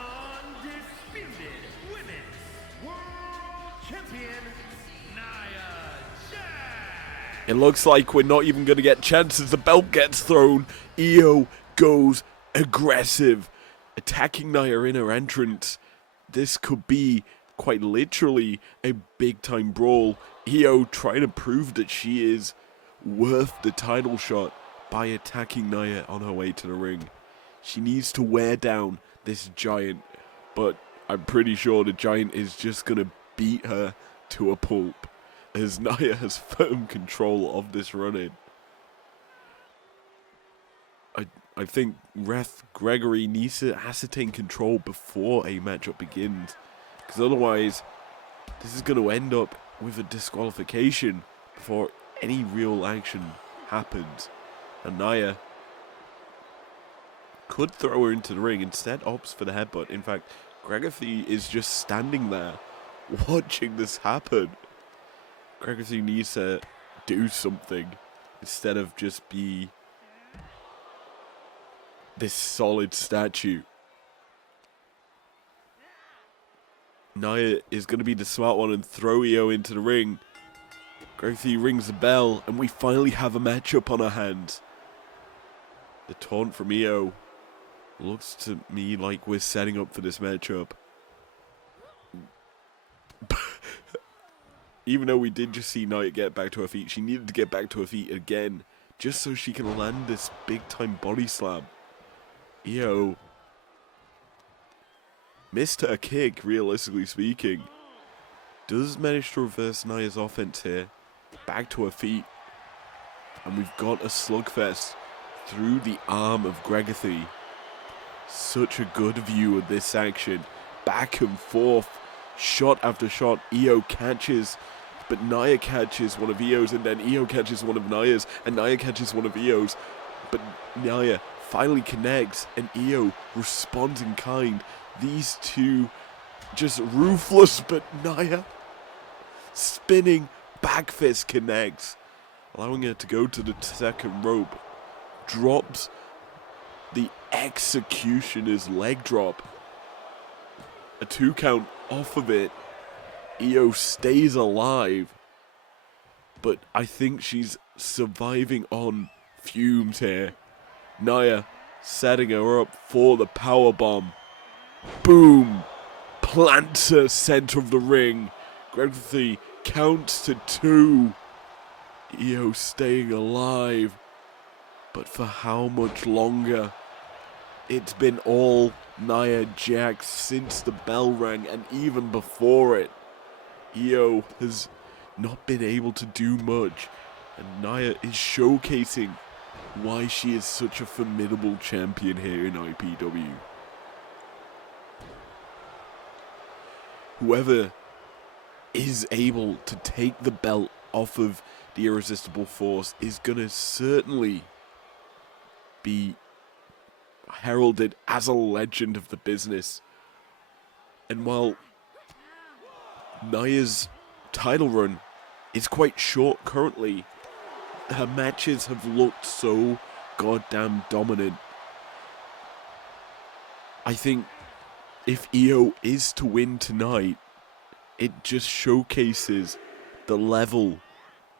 undisputed Women's World Champion, Nia Jax. It looks like we're not even going to get chances. The belt gets thrown. Io goes aggressive, attacking Nia in her entrance. This could be quite literally a big-time brawl. Io trying to prove that she is worth the title shot by attacking Nia on her way to the ring. She needs to wear down this giant, but I'm pretty sure the giant is just going to beat her to a pulp, as Nia has firm control of this run-in. I think Ref Gregory needs to ascertain control before a matchup begins, because otherwise this is going to end up with a disqualification before any real action happens. And Nia could throw her into the ring, instead opts for the headbutt. In fact, Gregory is just standing there watching this happen. Gregory needs to do something instead of just be this solid statue. Nia is going to be the smart one and throw Io into the ring. Gregory rings the bell, and we finally have a matchup on our hands. The taunt from Io looks to me like we're setting up for this matchup. Even though we did just see Nia get back to her feet, she needed to get back to her feet again, just so she can land this big-time body slam. Io missed her kick, realistically speaking. Does manage to reverse Nia's offense here. Back to her feet. And we've got a slugfest through the arm of Gregory. Such a good view of this action. Back and forth. Shot after shot. Io catches. But Nia catches one of Io's. And then Io catches one of Nia's. And Nia catches one of Io's. But Nia finally connects. And Io responds in kind. These two just ruthless, but Nia spinning back fist connects, allowing her to go to the second rope. Drops the executioner's leg drop. A 2 count off of it. Io stays alive, but I think she's surviving on fumes here. Nia setting her up for the power bomb. Boom! Plants her center of the ring. Gregory counts to 2. Io staying alive. But for how much longer? It's been all Nia Jax since the bell rang, and even before it. Io has not been able to do much, and Nia is showcasing why she is such a formidable champion here in IPW. Whoever is able to take the belt off of the Irresistible Force is gonna certainly be heralded as a legend of the business. And while Nia's title run is quite short currently, her matches have looked so goddamn dominant. I think if Io is to win tonight, it just showcases the level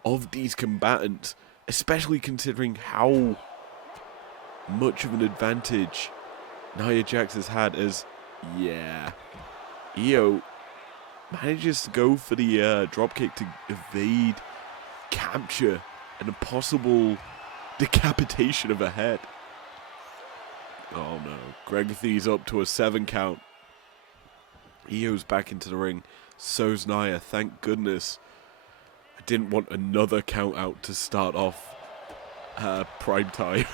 of these combatants, especially considering how much of an advantage Nia Jax has had as, Io manages to go for the dropkick to evade capture and a possible decapitation of her head. Oh no, Gregathy's up to a 7 count. Io's back into the ring, so's Nia, thank goodness. I didn't want another count out to start off Primetime.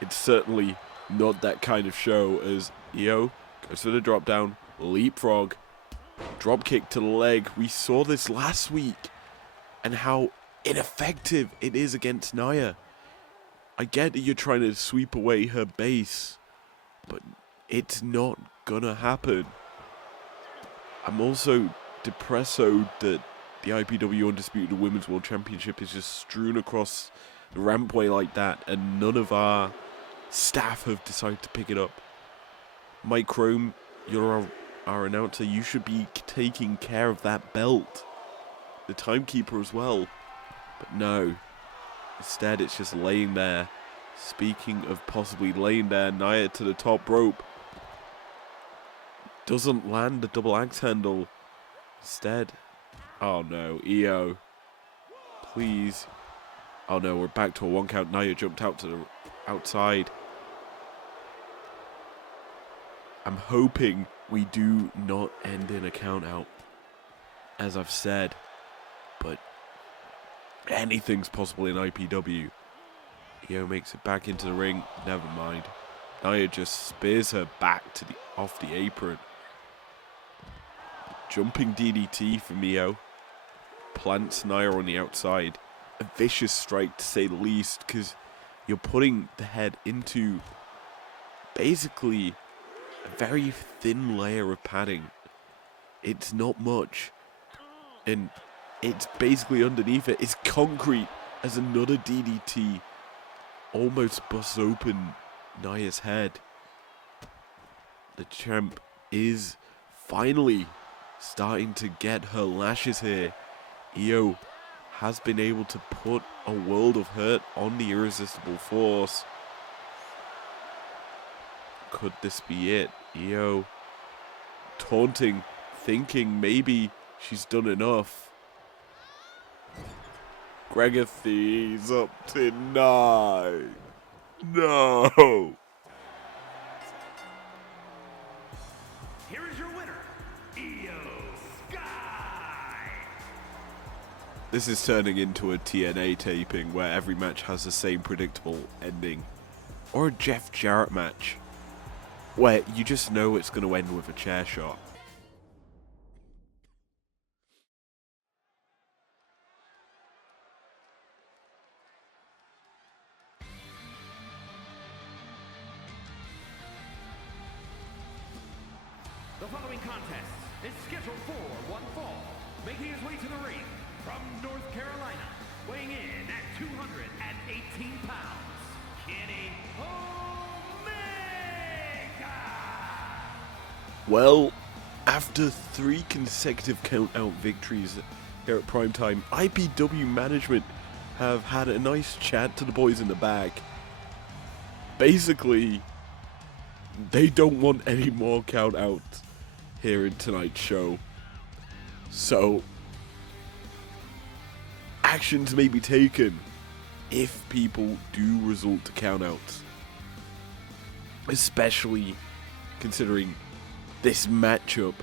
It's certainly not that kind of show, as Io goes for the drop down, leapfrog, drop kick to the leg. We saw this last week and how ineffective it is against Nia. I get that you're trying to sweep away her base, but it's not gonna happen. I'm also depressoed that the IPW Undisputed Women's World Championship is just strewn across the rampway like that, and none of our staff have decided to pick it up. Mike Chrome, you're our announcer, you should be taking care of that belt. The timekeeper as well. But no. Instead, it's just laying there. Speaking of possibly laying there, Nia to the top rope. Doesn't land the double axe handle. Instead, oh no, Io. Please. Oh no, we're back to a 1 count. Nia jumped out to the outside. I'm hoping we do not end in a count out, as I've said, but anything's possible in IPW. Io makes it back into the ring. Never mind. Nia just spears her back to the off the apron. Jumping DDT from Io. Plants Nia on the outside. A vicious strike to say the least, because you're putting the head into basically a very thin layer of padding. It's not much. And it's basically underneath it. It's concrete as another DDT almost busts open Nia's head. The champ is finally starting to get her lashes here. Io has been able to put a world of hurt on the Irresistible Force. Could this be it? Io taunting, thinking maybe she's done enough. Gregathy's up tonight. No. Here is your winner, Io Sky. This is turning into a TNA taping where every match has the same predictable ending. Or a Jeff Jarrett match, where you just know it's going to end with a chair shot. The following contest is scheduled for one fall, making his way to the ring from North Carolina, weighing in at 218 pounds, Kenny Omega! Well, after 3 consecutive count-out victories here at Primetime, IPW management have had a nice chat to the boys in the back. Basically, they don't want any more count-outs here in tonight's show. So, actions may be taken if people do resort to countouts. Especially considering this matchup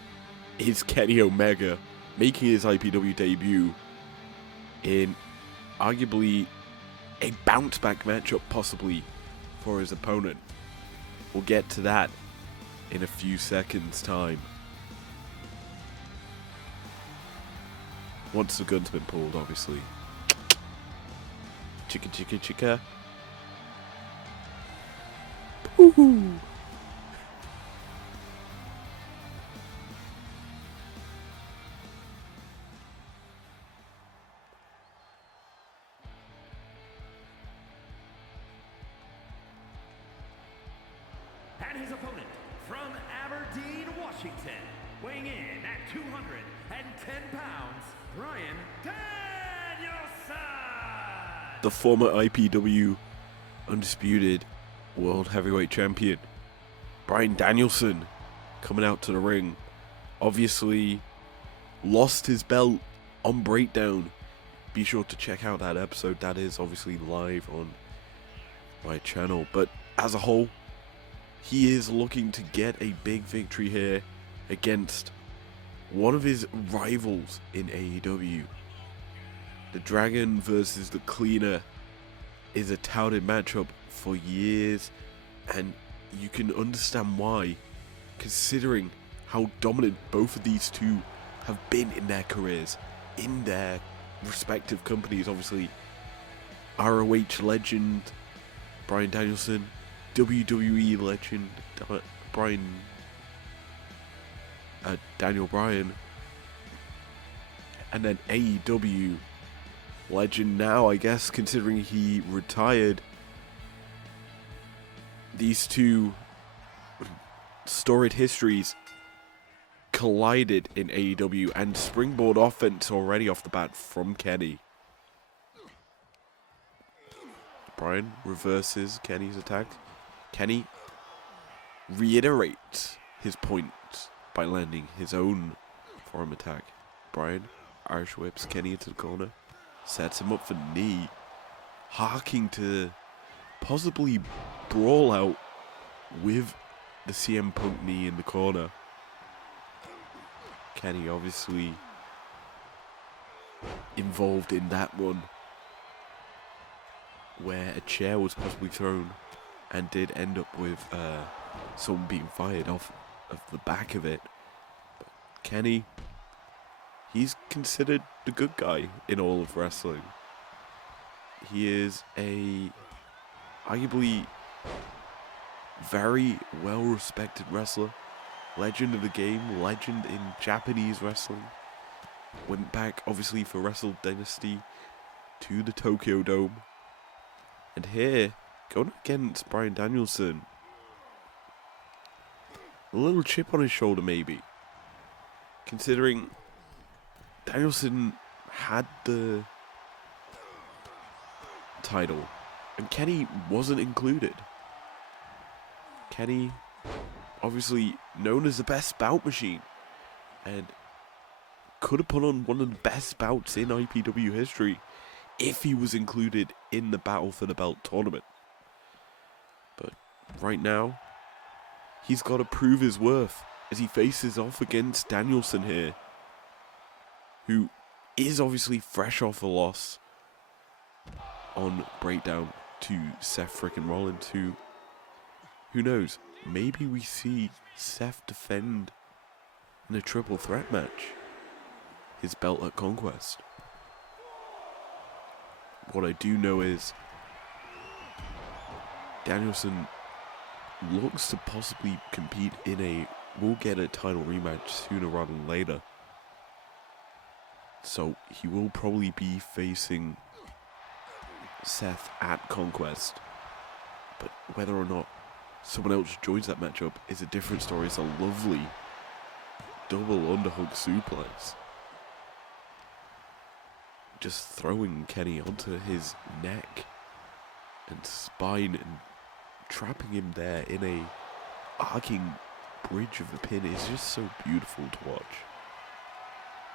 is Kenny Omega making his IPW debut in arguably a bounce-back matchup possibly for his opponent. We'll get to that in a few seconds' time. Once the gun's been pulled, obviously. Chicka chicka chicka. Woohoo! And his opponent from Aberdeen, Washington, weighing in at 210 pounds, Bryan Danielson! The former IPW Undisputed World Heavyweight Champion, Bryan Danielson, coming out to the ring. Obviously, lost his belt on Breakdown. Be sure to check out that episode. That is obviously live on my channel. But as a whole, he is looking to get a big victory here against one of his rivals in AEW. The Dragon versus the Cleaner is a touted matchup for years, and you can understand why, considering how dominant both of these two have been in their careers, in their respective companies. Obviously, ROH legend Bryan Danielson, WWE legend Daniel Bryan, and then AEW legend now, I guess, considering he retired. These two storied histories collided in AEW, and springboard offense already off the bat from Kenny. Bryan reverses Kenny's attack. Kenny reiterates his point by landing his own forearm attack. Bryan Irish whips Kenny into the corner, sets him up for knee, harking to possibly brawl out with the CM Punk knee in the corner. Kenny obviously involved in that one, where a chair was possibly thrown and did end up with someone being fired off of the back of it. But Kenny, he's considered the good guy in all of wrestling. He is a arguably very well-respected wrestler, legend of the game, legend in Japanese wrestling. Went back, obviously, for Wrestle Dynasty to the Tokyo Dome. And here, going against Bryan Danielson, a little chip on his shoulder maybe, considering Danielson had the title and Kenny wasn't included. Kenny, obviously known as the best bout machine, and could have put on one of the best bouts in IPW history if he was included in the Battle for the Belt tournament. But right now, he's got to prove his worth as he faces off against Danielson here, who is obviously fresh off a loss on Breakdown to Seth frickin' Rollins, who knows, maybe we see Seth defend in a triple threat match his belt at Conquest. What I do know is Danielson looks to possibly compete in we'll get a title rematch sooner rather than later. So he will probably be facing Seth at Conquest. But whether or not someone else joins that matchup is a different story. It's a lovely double underhook suplex. Just throwing Kenny onto his neck and spine and trapping him there in a arcing bridge of a pin is just so beautiful to watch.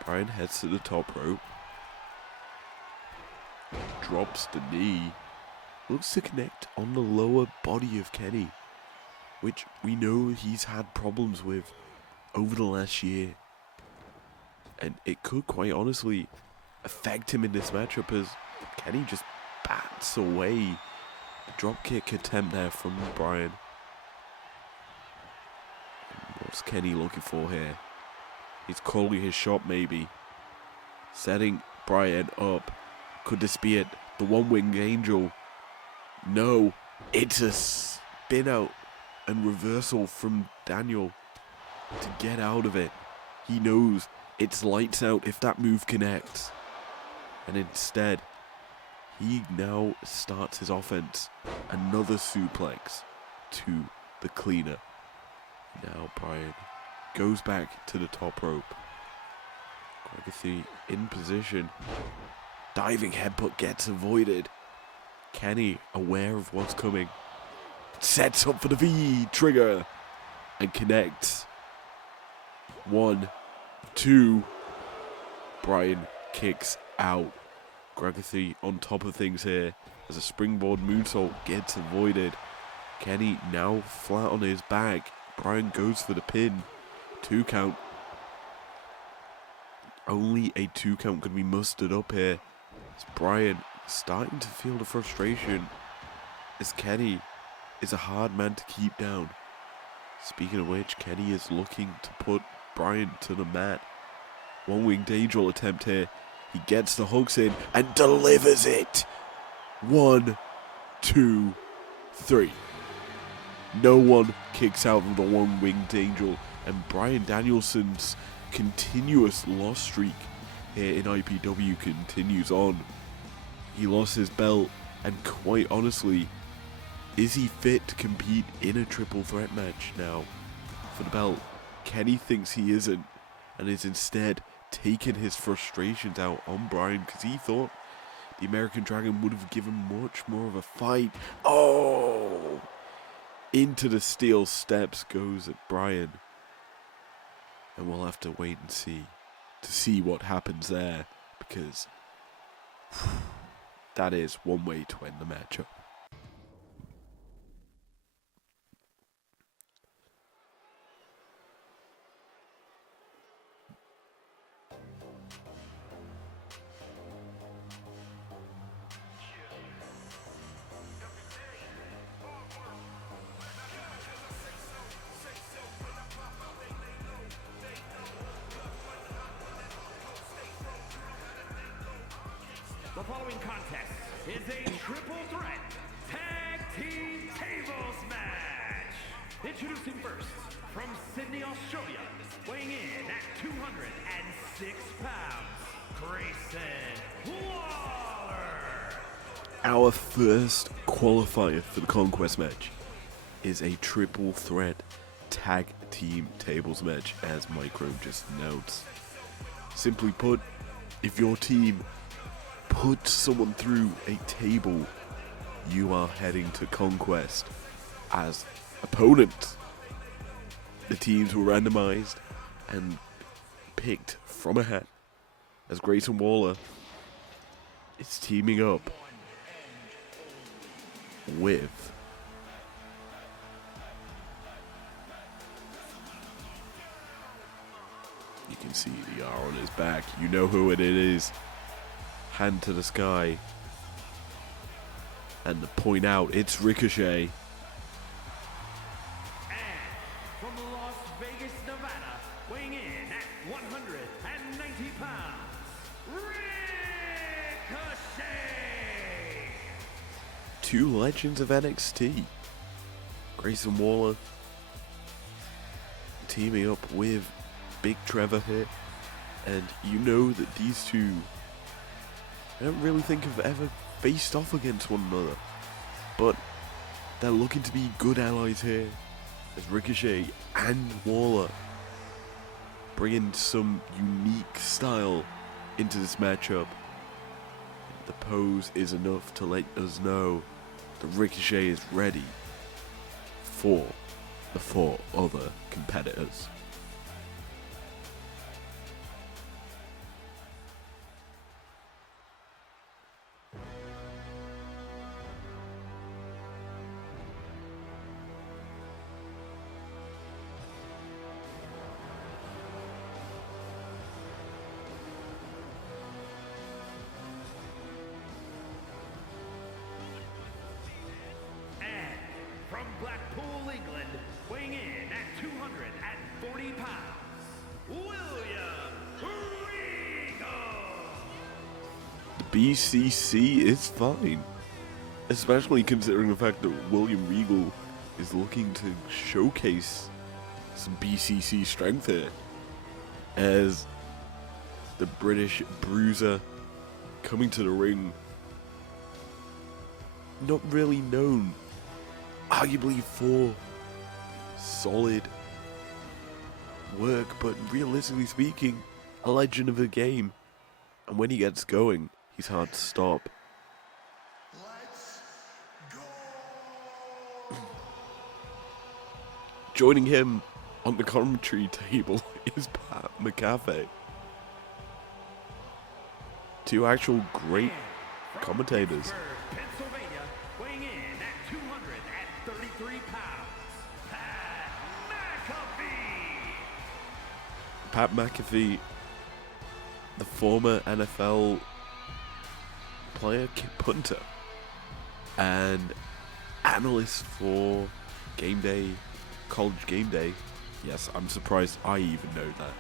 Bryan heads to the top rope. drops the knee. Looks to connect on the lower body of Kenny, which we know he's had problems with over the last year. And it could quite honestly affect him in this matchup as Kenny just bats away the dropkick attempt there from Bryan. What's Kenny looking for here? He's calling his shot maybe. Setting Bryan up. Could this be it? The one-winged angel. No. It's a spin out and reversal from Daniel to get out of it. He knows it's lights out if that move connects. And instead, he now starts his offense. Another suplex to the cleaner. Now Bryan goes back to the top rope. Gregory in position. Diving headbutt gets avoided. Kenny aware of what's coming. Sets up for the V trigger. And connects. 1, 2. Bryan kicks out. Gregory on top of things here. As a springboard moonsault gets avoided. Kenny now flat on his back. Bryan goes for the pin. 2 count. Only a 2 count could be mustered up here. As Bryan starting to feel the frustration. As Kenny is a hard man to keep down. Speaking of which, Kenny is looking to put Bryan to the mat. One-winged angel attempt here. He gets the hooks in and delivers it. 1, 2, 3. No one kicks out of the one-winged angel, and Bryan Danielson's continuous loss streak here in IPW continues on. He lost his belt, and quite honestly, is he fit to compete in a triple threat match now for the belt? Kenny thinks he isn't, and is instead taking his frustrations out on Bryan because he thought the American Dragon would have given much more of a fight. Oh! Into the steel steps goes Bryan. And we'll have to wait and see what happens there, because that is one way to end the matchup. The following contest is a triple threat tag team tables match. Introducing first, from Sydney, Australia, weighing in at 206 pounds, Grayson Waller. Our first qualifier for the Conquest match is a triple threat tag team tables match, as Micro just announced. Simply put, if your team puts someone through a table, you are heading to Conquest as opponents. The teams were randomized and picked from a hat, as Grayson Waller is teaming up with you can see the R on his back. You know who it is. Hand to the sky. And to point out, it's Ricochet. And from Las Vegas, Nevada, weighing in at 190 pounds, Ricochet. 2 legends of NXT. Grayson Waller teaming up with Big Trevor here. And you know that these two, I don't really think have ever faced off against one another, but they're looking to be good allies here, as Ricochet and Waller bringing some unique style into this matchup. The pose is enough to let us know that Ricochet is ready for the 4 other competitors. Blackpool, England, weighing in at 240 pounds, William Regal. BCC is fine, especially considering the fact that William Regal is looking to showcase some BCC strength here as the British bruiser coming to the ring, not really known arguably for solid work, but realistically speaking, a legend of the game, and when he gets going, he's hard to stop. Let's go! Joining him on the commentary table is Pat McAfee. Two actual great commentators. Pennsylvania, weighing in at 233 pounds, Pat McAfee. Pat McAfee, the former NFL player, punter, and analyst for Game Day, College Game Day. Yes, I'm surprised I even know that.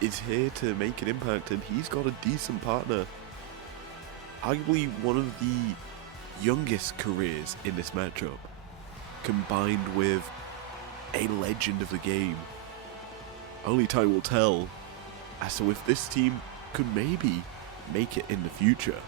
Is here to make an impact, and he's got a decent partner. Arguably one of the youngest careers in this matchup, combined with a legend of the game. Only time will tell as to if this team could maybe make it in the future.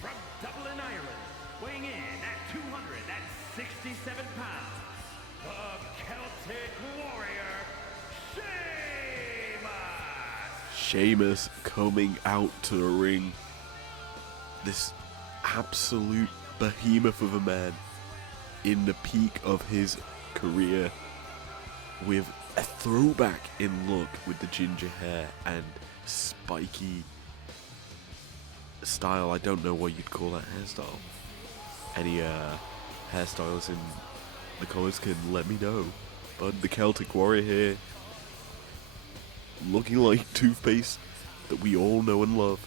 From Dublin, Ireland, weighing in at 267 pounds, the Celtic Warrior, Sheamus. Sheamus coming out to the ring. This absolute behemoth of a man in the peak of his career, with a throwback in look with the ginger hair and spiky style. I don't know what you'd call that hairstyle. Any hairstyles in the comments can let me know. But the Celtic Warrior here, looking like toothpaste that we all know and love,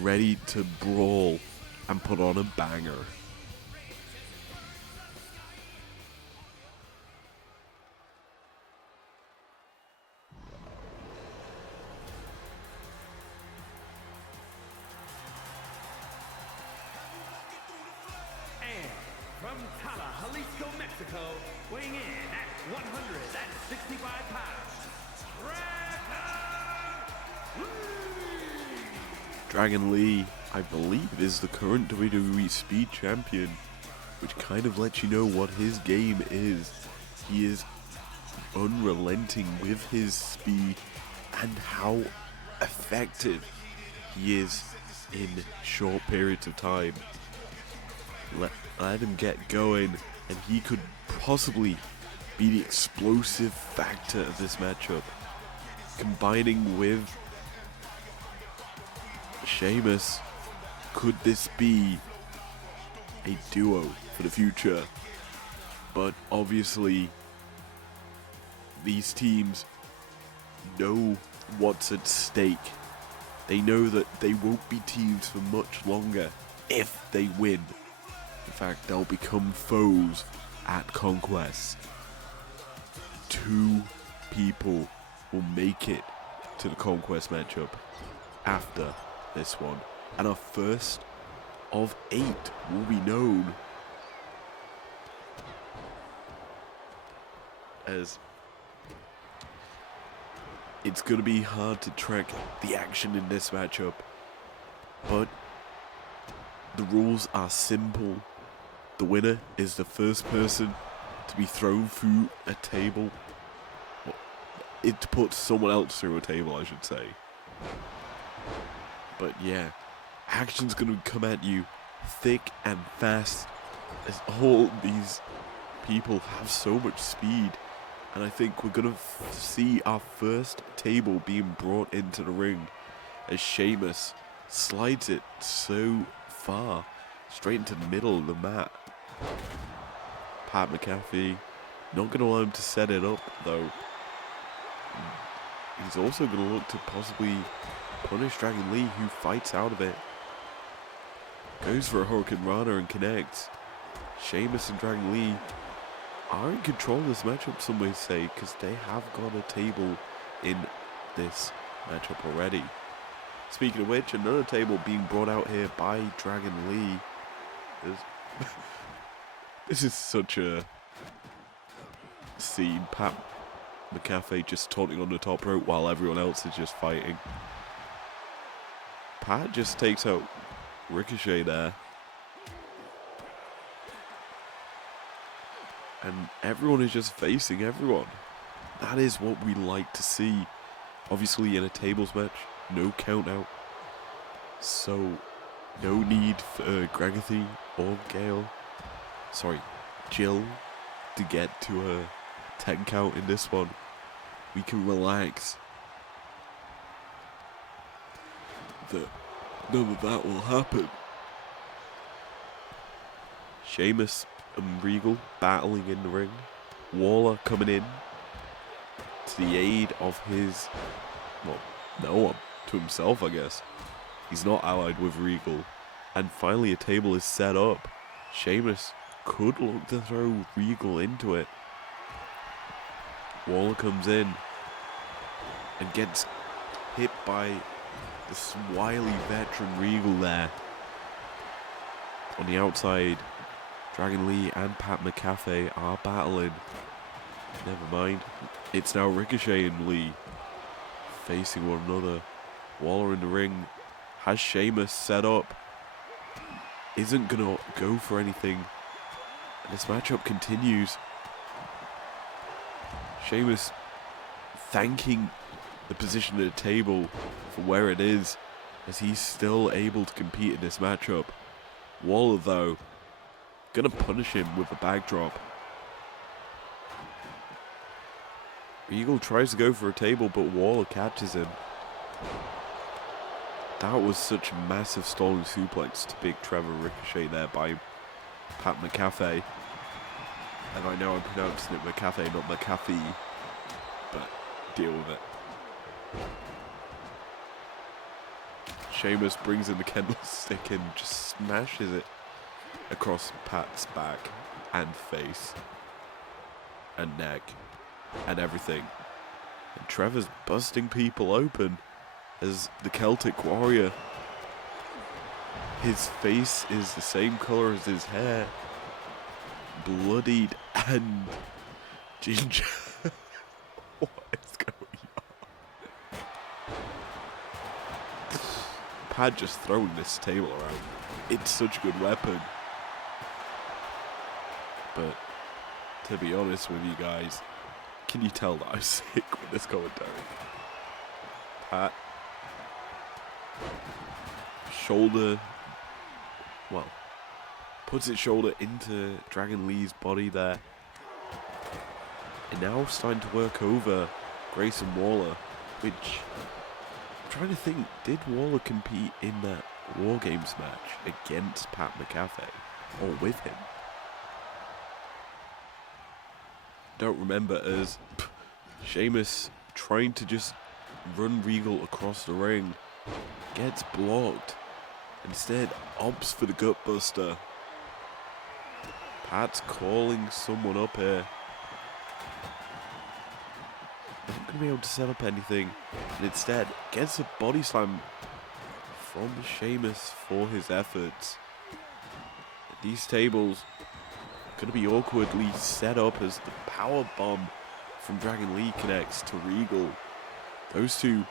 ready to brawl and put on a banger. And from Tala, Jalisco, Mexico, weighing in at 165 pounds, Dragon Lee, I believe, is the current WWE Speed Champion, which kind of lets you know what his game is. He is unrelenting with his speed and how effective he is in short periods of time. Let him get going, and he could possibly be the explosive factor of this matchup. Combining with Sheamus, could this be a duo for the future? But obviously, these teams know what's at stake. They know that they won't be teams for much longer if they win. In fact, they'll become foes at Conquest. Two people will make it to the Conquest matchup after this one, and our first of 8 will be known, as it's going to be hard to track the action in this matchup, but the rules are simple. The winner is the first person to be thrown through a table. It puts someone else through a table, I should say. But yeah, action's going to come at you thick and fast, as all these people have so much speed. And I think we're going to see our first table being brought into the ring as Sheamus slides it so far, straight into the middle of the mat. Pat McAfee, not going to allow him to set it up though. He's also going to look to possibly punish Dragon Lee, who fights out of it. Goes for a Hurricane Rana and connects. Sheamus and Dragon Lee are in control of this matchup, some may say, because they have got a table in this matchup already. Speaking of which, another table being brought out here by Dragon Lee. This is such a scene. Pat McAfee just taunting on the top rope while everyone else is just fighting. Pat just takes out Ricochet there. And everyone is just facing everyone. That is what we like to see. Obviously in a tables match, no count out. So no need for Gregathy or Jill to get to a 10 count in this one. We can relax. None of that will happen. Sheamus and Regal battling in the ring. Waller coming in to the aid of his, well, no one, to himself I guess. He's not allied with Regal. And finally a table is set up. Sheamus could look to throw Regal into it. Waller comes in and gets hit by this wily veteran Regal there. On the outside, Dragon Lee and Pat McAfee are battling. Never mind. It's now Ricochet and Lee facing one another. Waller in the ring has Sheamus set up. Isn't gonna go for anything. And this matchup continues. Sheamus thanking the position at the table for where it is, as he's still able to compete in this matchup. Waller though, gonna punish him with a backdrop. Regal tries to go for a table, but Waller catches him. That was such a massive stalling suplex to big Trevor Ricochet there by Pat McAfee. And I know I'm pronouncing it McAfee, not McAfee, but deal with it. Sheamus brings in the candlestick and just smashes it across Pat's back and face and neck and everything. And Trevor's busting people open as the Celtic Warrior. His face is the same color as his hair. Bloodied and ginger. What is going on? Pat just throwing this table around. It's such a good weapon. But to be honest with you guys, can you tell that I'm sick with this commentary? Pat, shoulder, well, puts its shoulder into Dragon Lee's body there. And now starting to work over Grayson Waller, which I'm trying to think, did Waller compete in that War Games match against Pat McAfee or with him? Don't remember, as Sheamus trying to just run Regal across the ring, gets blocked, instead opts for the gutbuster. Pat's calling someone up here. Not going to be able to set up anything, and instead gets a body slam from Sheamus for his efforts. These tables going to be awkwardly set up as the power bomb from Dragon Lee connects to Regal. Those two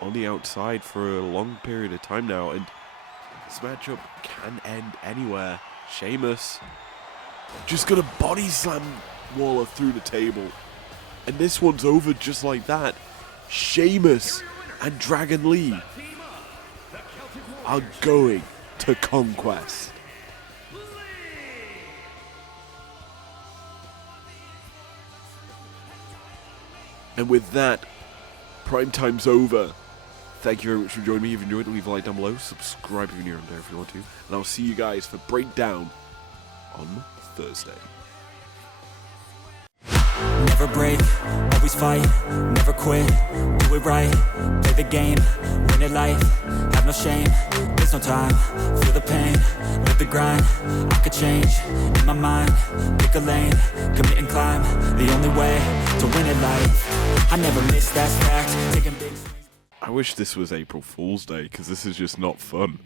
on the outside for a long period of time now, and this matchup can end anywhere. Sheamus just going to body slam Waller through the table, and this one's over just like that. Sheamus and Dragon Lee are going to Conquest. And with that, Primetime's over. Thank you very much for joining me. If you enjoyed it, leave a like down below. Subscribe if you're new there if you want to. And I'll see you guys for Breakdown on Thursday. Never break, always fight, never quit, do it right, play the game, win it life, have no shame, there's no time, feel the pain, live the grind, I could change, in my mind, pick a lane, commit and climb, the only way to win it life, I never miss, that's fact, taking big swings. I wish this was April Fool's Day, because this is just not fun.